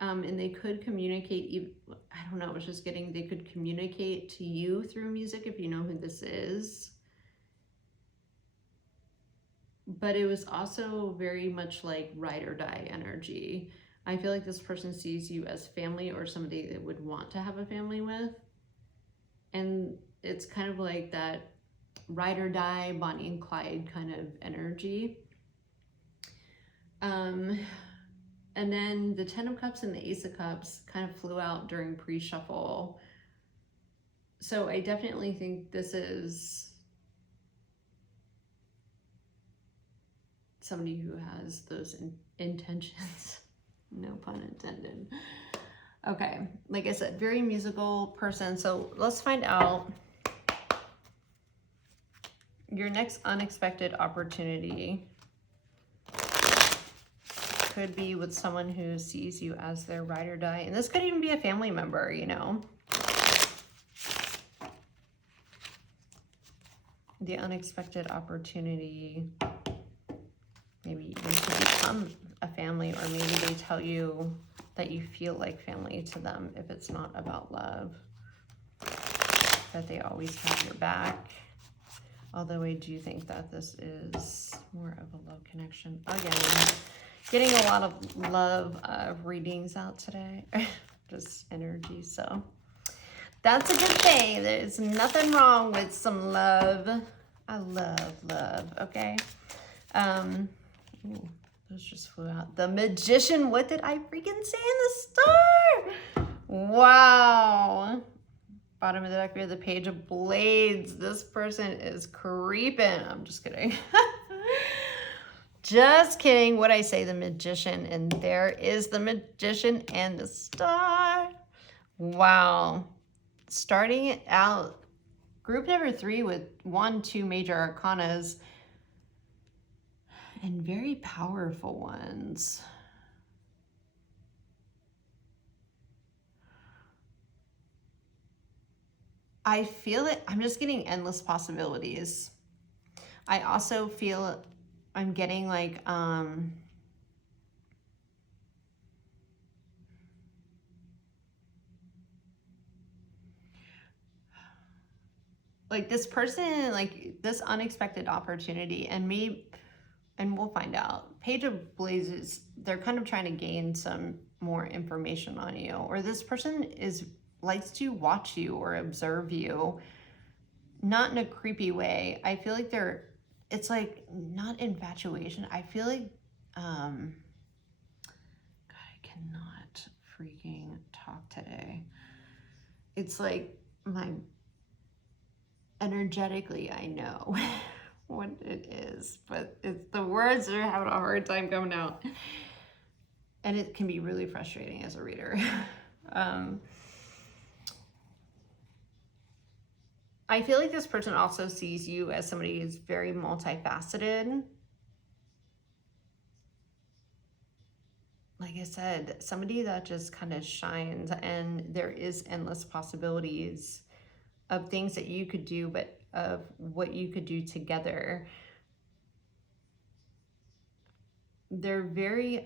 And they could communicate, I don't know, I was just getting, they could communicate to you through music if you know who this is. But it was also very much like ride or die energy. I feel like this person sees you as family or somebody that would want to have a family with. And it's kind of like that ride or die, Bonnie and Clyde kind of energy. And then the 10 of Cups and the Ace of Cups kind of flew out during pre-shuffle. So I definitely think this is somebody who has those intentions. No pun intended. Okay, like I said, very musical person. So let's find out your next unexpected opportunity. Could be with someone who sees you as their ride or die. And this could even be a family member, you know. The unexpected opportunity, maybe even to become a family, or maybe they tell you that you feel like family to them if it's not about love. That they always have your back. Although I do think that this is more of a love connection. Again, getting a lot of love readings out today. Just energy, so that's a good thing. There's nothing wrong with some love. I love love, okay? Ooh, those just flew out. The Magician, what did I freaking say in the star? Wow. Bottom of the deck, we have the Page of Blades. This person is creeping. I'm just kidding. Just kidding. What'd I say? The Magician. And there is the Magician and the star. Wow. Starting it out, group number 3 with 1, 2 major arcanas. And very powerful ones. I feel it. I'm just getting endless possibilities. I also feel I'm getting like this person, like this unexpected opportunity, and we'll find out. Page of Blazes, they're kind of trying to gain some more information on you, or this person is likes to watch you or observe you, not in a creepy way. I feel like it's like not infatuation. I feel like, God, I cannot freaking talk today. It's like energetically, I know what it is, but the words are having a hard time coming out. And it can be really frustrating as a reader. I feel like this person also sees you as somebody who's very multifaceted. Like I said, somebody that just kind of shines, and there is endless possibilities of things that you could do, but of what you could do together. They're very,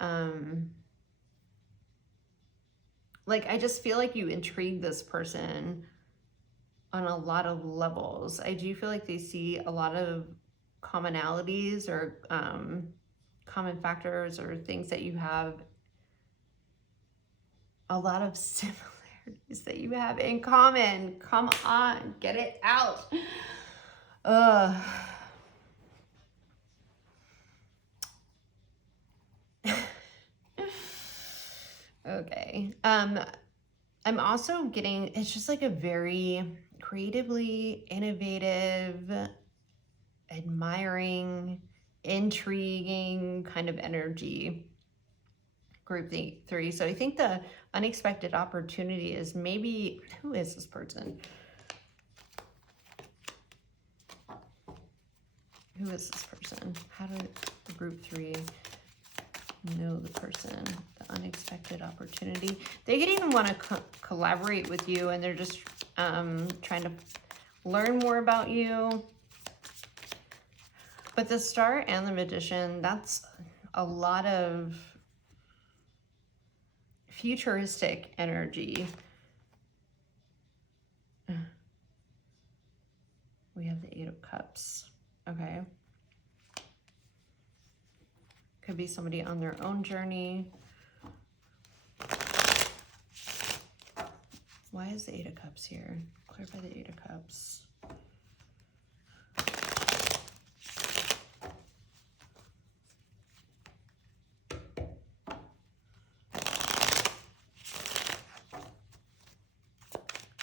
like, I just feel like you intrigue this person on a lot of levels. I do feel like they see a lot of commonalities or common factors or things that you have, a lot of similarities that you have in common. Come on, get it out. Okay. I'm also getting, it's just like a very creatively innovative, admiring, intriguing kind of energy. Group 3. So I think the unexpected opportunity is maybe, who is this person? Who is this person? How did group 3 know the person? The unexpected opportunity. They could even want to collaborate with you, and they're just trying to learn more about you. But the Star and the Magician, that's a lot of futuristic energy. We have the 8 of Cups. Okay. Could be somebody on their own journey. Why is the 8 of Cups here? Clarify the 8 of Cups.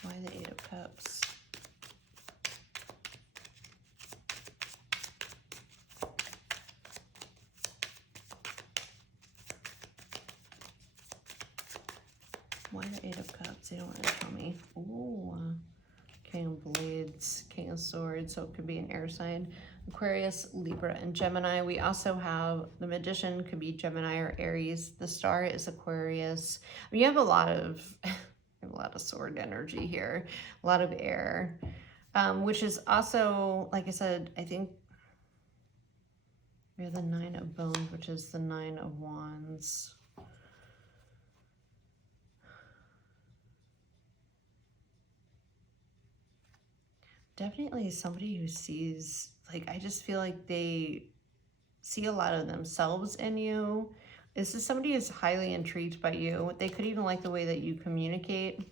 Why the 8 of Cups? Why the 8 of Cups? They don't want to tell me. Ooh, King of Blades, King of Swords, so it could be an air sign. Aquarius, Libra, and Gemini. We also have the Magician, could be Gemini or Aries. The Star is Aquarius. I mean, you have a lot of sword energy here, a lot of air, which is also, like I said, I think we have the 9 of Bones, which is the 9 of Wands. Definitely somebody who sees, like, I just feel like they see a lot of themselves in you. This is somebody who's highly intrigued by you. They could even like the way that you communicate.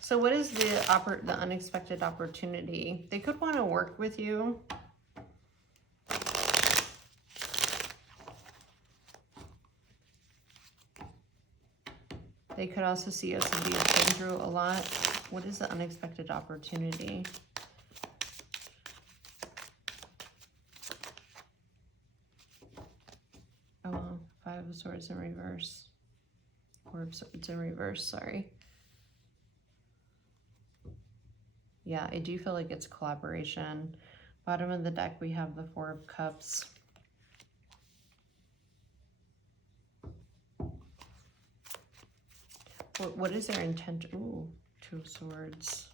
So what is the unexpected opportunity? They could want to work with you. They could also see as somebody who's been through a lot. What is the unexpected opportunity? Oh, 5 of Swords in reverse. 4 of Swords in reverse, sorry. Yeah, I do feel like it's collaboration. Bottom of the deck, we have the 4 of Cups. What is their intention? Ooh, 2 of Swords.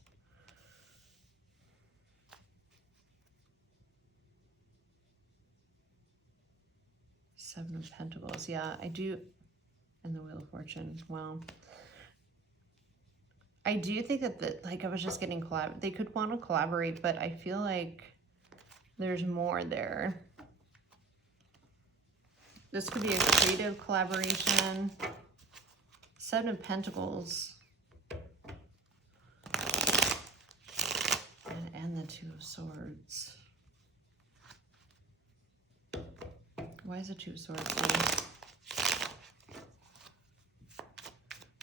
Seven of Pentacles. Yeah, I do. And the Wheel of Fortune. Wow. I do think that, like I was just getting they could want to collaborate, but I feel like there's more there. This could be a creative collaboration. Seven of Pentacles. And the Two of Swords. Why is the Two of Swords here?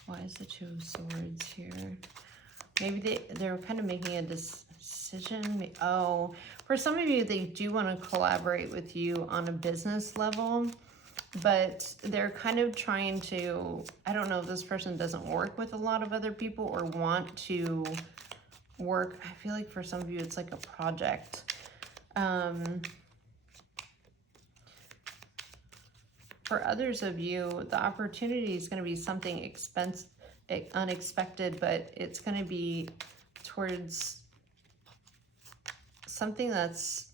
Why is the Two of Swords here? Maybe they're kind of making a decision. Oh, for some of you, they do want to collaborate with you on a business level, but they're kind of trying to, I don't know if this person doesn't work with a lot of other people or want to work. I feel like for some of you, it's like a project. For others of you, the opportunity is going to be something unexpected, but it's going to be towards something that's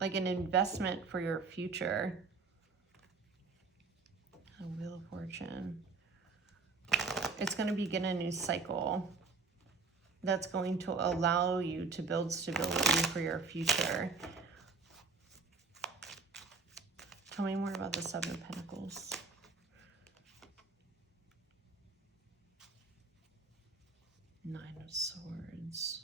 like an investment for your future. A Wheel of Fortune. It's going to begin a new cycle that's going to allow you to build stability for your future. Tell me more about the Seven of Pentacles. Nine of Swords.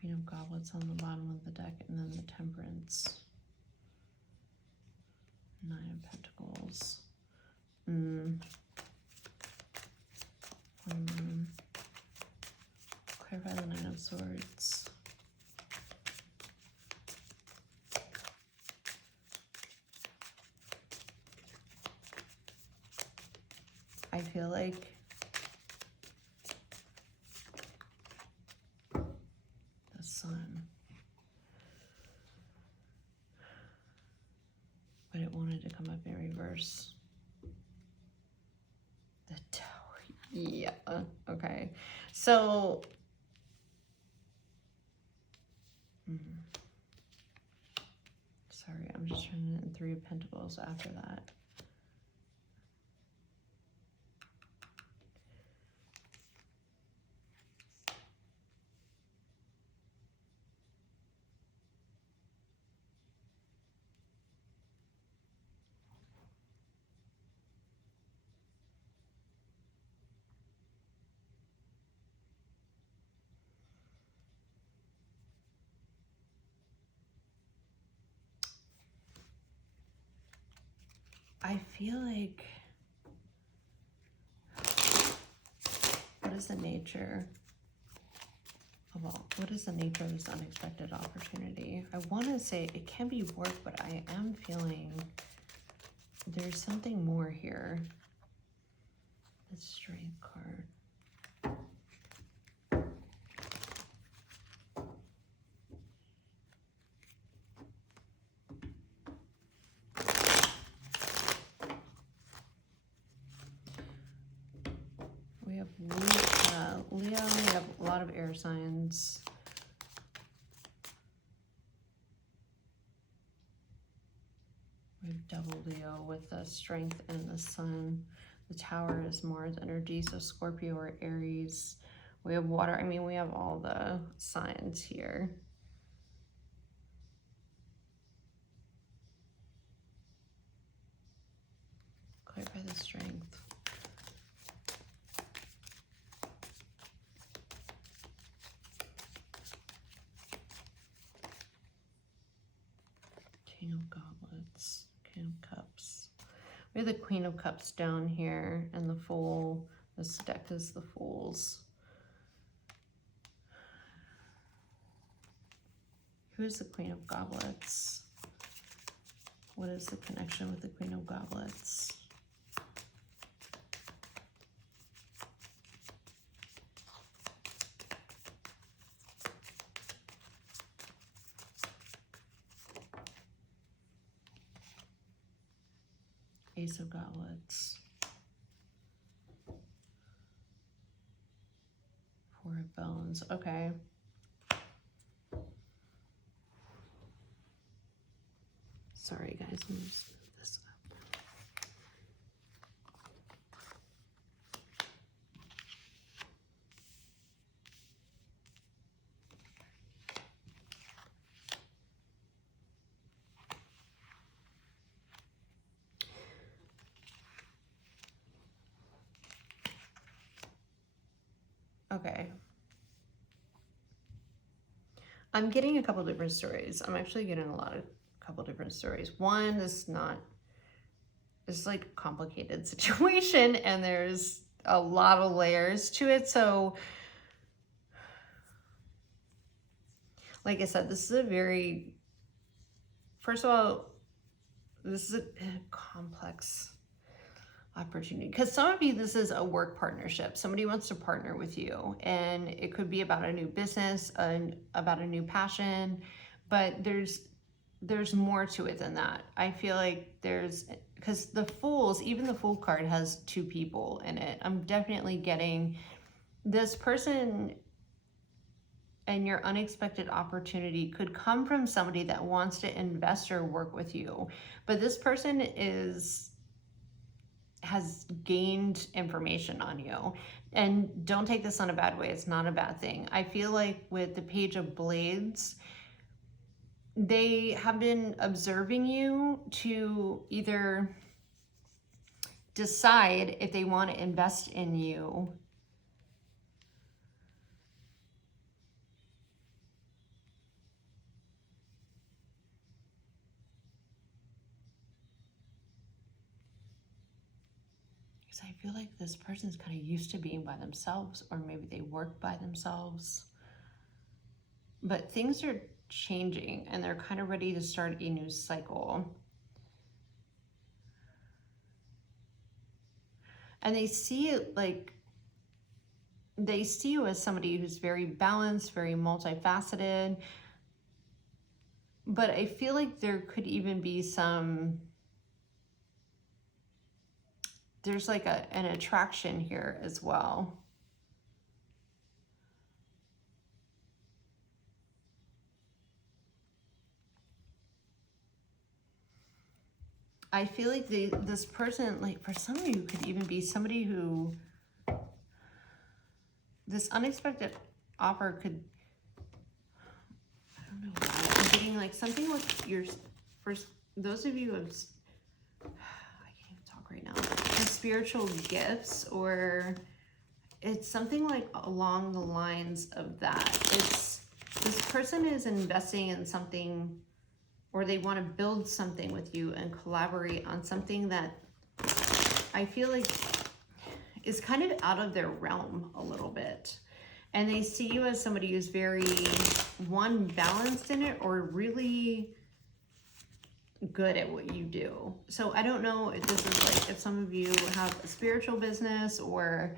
Queen of Goblets on the bottom of the deck, and then the Temperance. Nine of Pentacles. Clarify the Nine of Swords. I feel like the Sun, but it wanted to come up in reverse. The Tower, yeah, okay. So, sorry, I'm just turning it in Three of Pentacles after that. I feel like, what is the nature of what is the nature of this unexpected opportunity? I want to say it can be work, but I am feeling there's something more here. The Strength card. We have Leo, we have a lot of air signs. We have double Leo with the Strength and the Sun. The Tower is Mars energy, so Scorpio or Aries. We have water. I mean, we have all the signs here. Clarify the Strength. King of Goblets, King of Cups. We have the Queen of Cups down here, and the Fool. This deck is the Fools. Who is the Queen of Goblets? What is the connection with the Queen of Goblets? Ace of Goblets. Four of Bones. Okay. Sorry, guys. Let me just move this up. Okay. I'm getting a couple different stories. I'm actually getting a couple different stories. One is it's like a complicated situation and there's a lot of layers to it. So like I said, this is first of all, this is a complex opportunity, because some of you, this is a work partnership. Somebody wants to partner with you, and it could be about a new business and about a new passion, but there's more to it than that. I feel like because even the Fool card has two people in it. I'm definitely getting this person, and your unexpected opportunity could come from somebody that wants to invest or work with you, but this person has gained information on you. And don't take this on a bad way. It's not a bad thing. I feel like with the Page of Blades, they have been observing you to either decide if they want to invest in you I feel like this person's kind of used to being by themselves, or maybe they work by themselves. But things are changing and they're kind of ready to start a new cycle. And they see it like, they see you as somebody who's very balanced, very multifaceted. But I feel like there could even be there's like an attraction here as well. I feel like this person, like for some of you, could even be somebody who, this unexpected offer could, I don't know why, I'm getting like something with your first, those of you who have, I can't even talk right now, the spiritual gifts, or it's something like along the lines of that. It's, this person is investing in something, or they want to build something with you and collaborate on something that I feel like is kind of out of their realm a little bit. And they see you as somebody who's very, one, balanced in it, or really good at what you do. So I don't know if this is like, if some of you have a spiritual business, or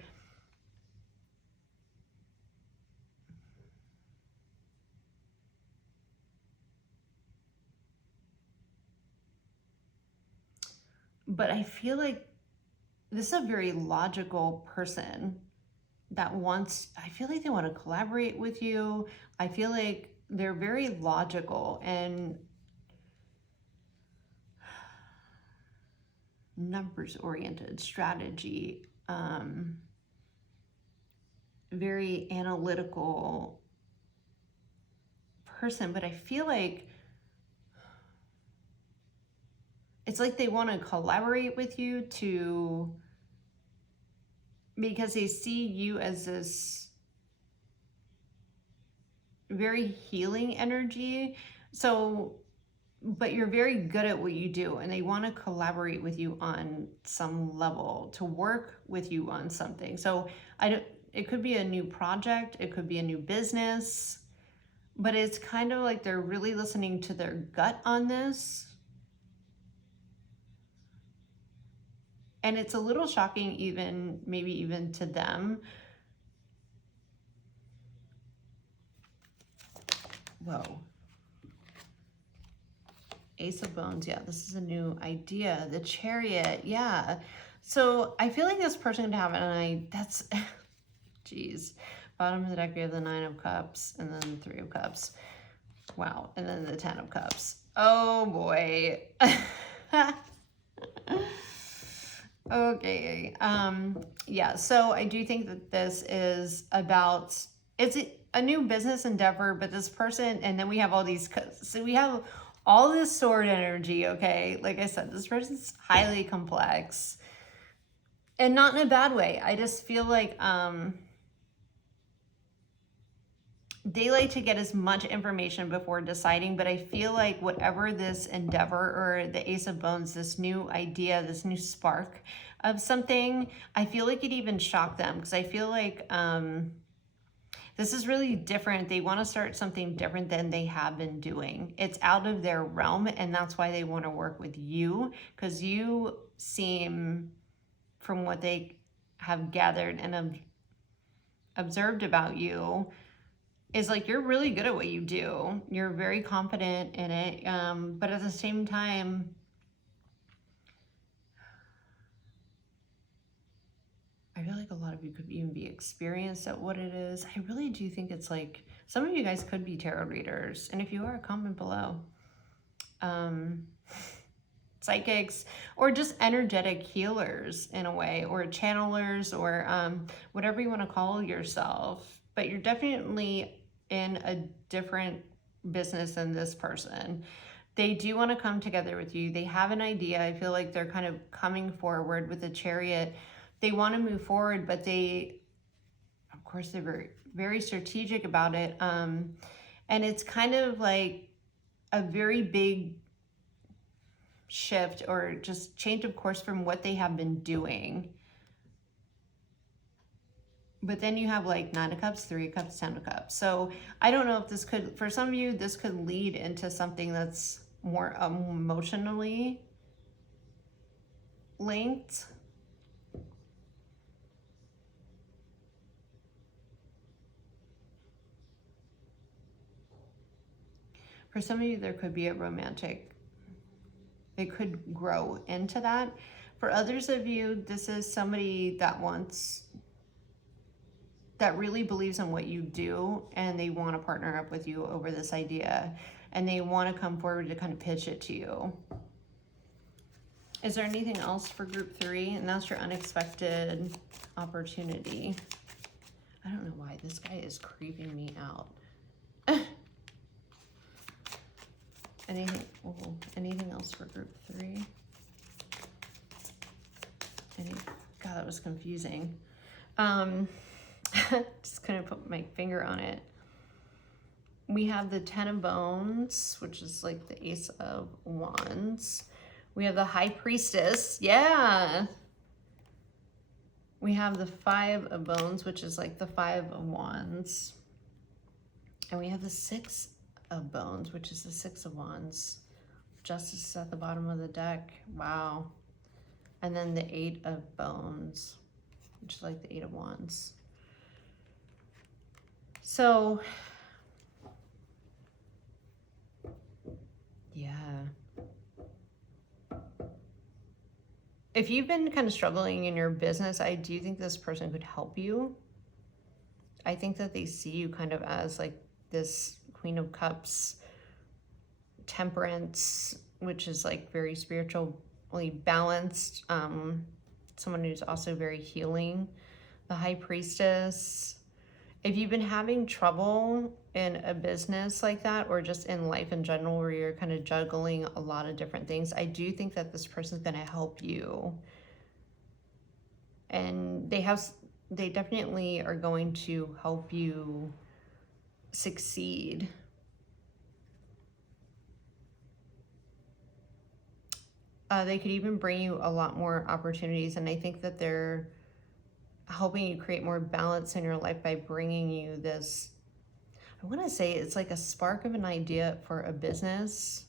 but I feel like this is a very logical person that wants, I feel like they want to collaborate with you. I feel like they're very logical and numbers oriented, strategy, very analytical person. But I feel like it's like they want to collaborate with you because they see you as this very healing energy. So, but you're very good at what you do, and they want to collaborate with you on some level, to work with you on something. So it could be a new project, it could be a new business, but it's kind of like they're really listening to their gut on this. And it's a little shocking, maybe even to them. Whoa. Ace of Bones, yeah, this is a new idea. The Chariot, yeah. So I feel like this person could have that's, geez. Bottom of the deck, we have the Nine of Cups, and then the Three of Cups. Wow, and then the Ten of Cups. Oh boy. Okay, yeah, so I do think that this is about, it's a new business endeavor, but this person, and then we have all these, so we have all this sword energy, okay? Like I said, this person's highly complex, and not in a bad way. I just feel like, they like to get as much information before deciding, but I feel like whatever this endeavor or the Ace of Bones, this new idea, this new spark of something, I feel like it even shocked them, because I feel like this is really different. They want to start something different than they have been doing. It's out of their realm, and that's why they want to work with you, because you seem, from what they have gathered and observed about you, is like you're really good at what you do. You're very confident in it, but at the same time, I feel like a lot of you could even be experienced at what it is. I really do think it's like some of you guys could be tarot readers, and if you are, comment below. Psychics, or just energetic healers in a way, or channelers, or whatever you want to call yourself. But you're definitely in a different business than this person. They do want to come together with you. They have an idea. I feel like they're kind of coming forward with a Chariot. They want to move forward, but they, of course, they're very, very strategic about it. And it's kind of like a very big shift or just change of course from what they have been doing. But then you have like 9 of Cups, 3 of Cups, 10 of Cups. So I don't know if this could, for some of you, this could lead into something that's more emotionally linked. For some of you, there could be a romantic, it could grow into that. For others of you, this is somebody that really believes in what you do, and they want to partner up with you over this idea, and they want to come forward to kind of pitch it to you. Is there anything else for group 3? And that's your unexpected opportunity. I don't know why this guy is creeping me out. Anything else for group 3? God, that was confusing. Just couldn't put my finger on it. We have the 10 of Bones, which is like the Ace of Wands. We have the High Priestess. Yeah. We have the 5 of Bones, which is like the 5 of Wands. And we have the 6 of Bones, which is the 6 of Wands. Justice is at the bottom of the deck. Wow. And then the 8 of Bones, which is like the 8 of Wands. So, yeah. If you've been kind of struggling in your business, I do think this person could help you. I think that they see you kind of as like this Queen of Cups, Temperance, which is like very spiritually balanced. Someone who's also very healing. The High Priestess. If you've been having trouble in a business like that, or just in life in general, where you're kind of juggling a lot of different things, I do think that this person's going to help you. And they definitely are going to help you succeed. They could even bring you a lot more opportunities, and I think that they're helping you create more balance in your life by bringing you this, I want to say it's like a spark of an idea for a business,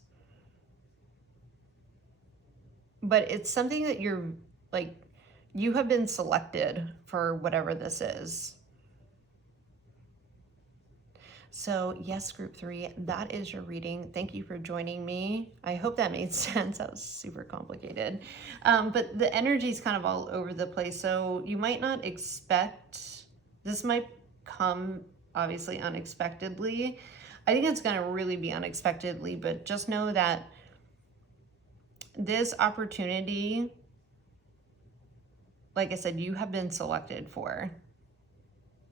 but it's something that you're like, you have been selected for whatever this is. So yes, group 3, that is your reading. Thank you for joining me. I hope that made sense. That was super complicated. But the energy is kind of all over the place. So you might not expect, this might come obviously unexpectedly. I think it's going to really be unexpectedly, but just know that this opportunity, like I said, you have been selected for,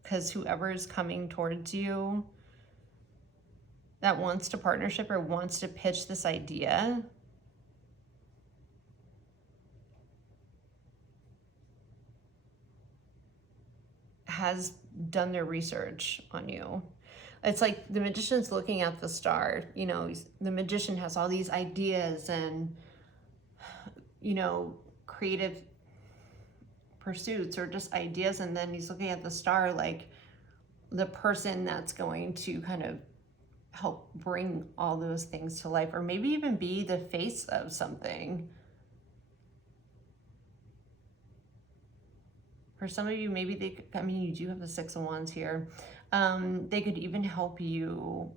because whoever is coming towards you that wants to partnership or wants to pitch this idea, has done their research on you. It's like the magician's looking at the star. You know, the magician has all these ideas and, you know, creative pursuits or just ideas, and then he's looking at the star like the person that's going to kind of help bring all those things to life, or maybe even be the face of something. For some of you, maybe they could, I mean, you do have the Six of Wands here. They could even help you,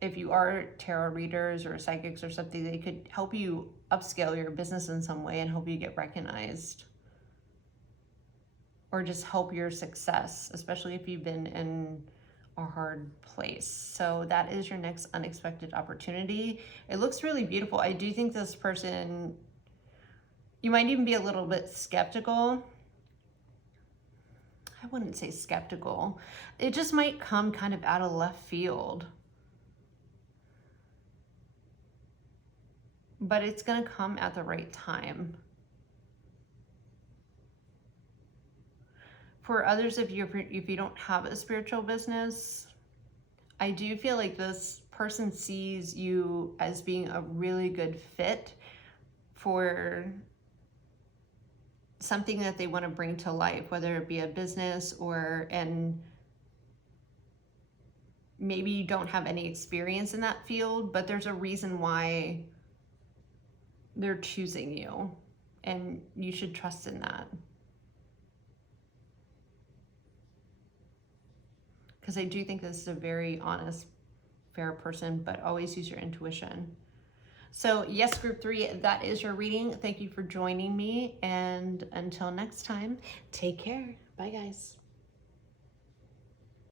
if you are tarot readers or psychics or something, they could help you upscale your business in some way and help you get recognized. Or just help your success, especially if you've been in a hard place. So that is your next unexpected opportunity. It looks really beautiful. I do think this person, you might even be a little bit skeptical. I wouldn't say skeptical. It just might come kind of out of left field. But it's going to come at the right time. For others of you, if you don't have a spiritual business, I do feel like this person sees you as being a really good fit for something that they want to bring to life, whether it be a business or, and maybe you don't have any experience in that field, but there's a reason why they're choosing you, and you should trust in that. Because I do think this is a very honest, fair person, but always use your intuition. So yes, group 3, that is your reading. Thank you for joining me. And until next time, take care. Bye, guys.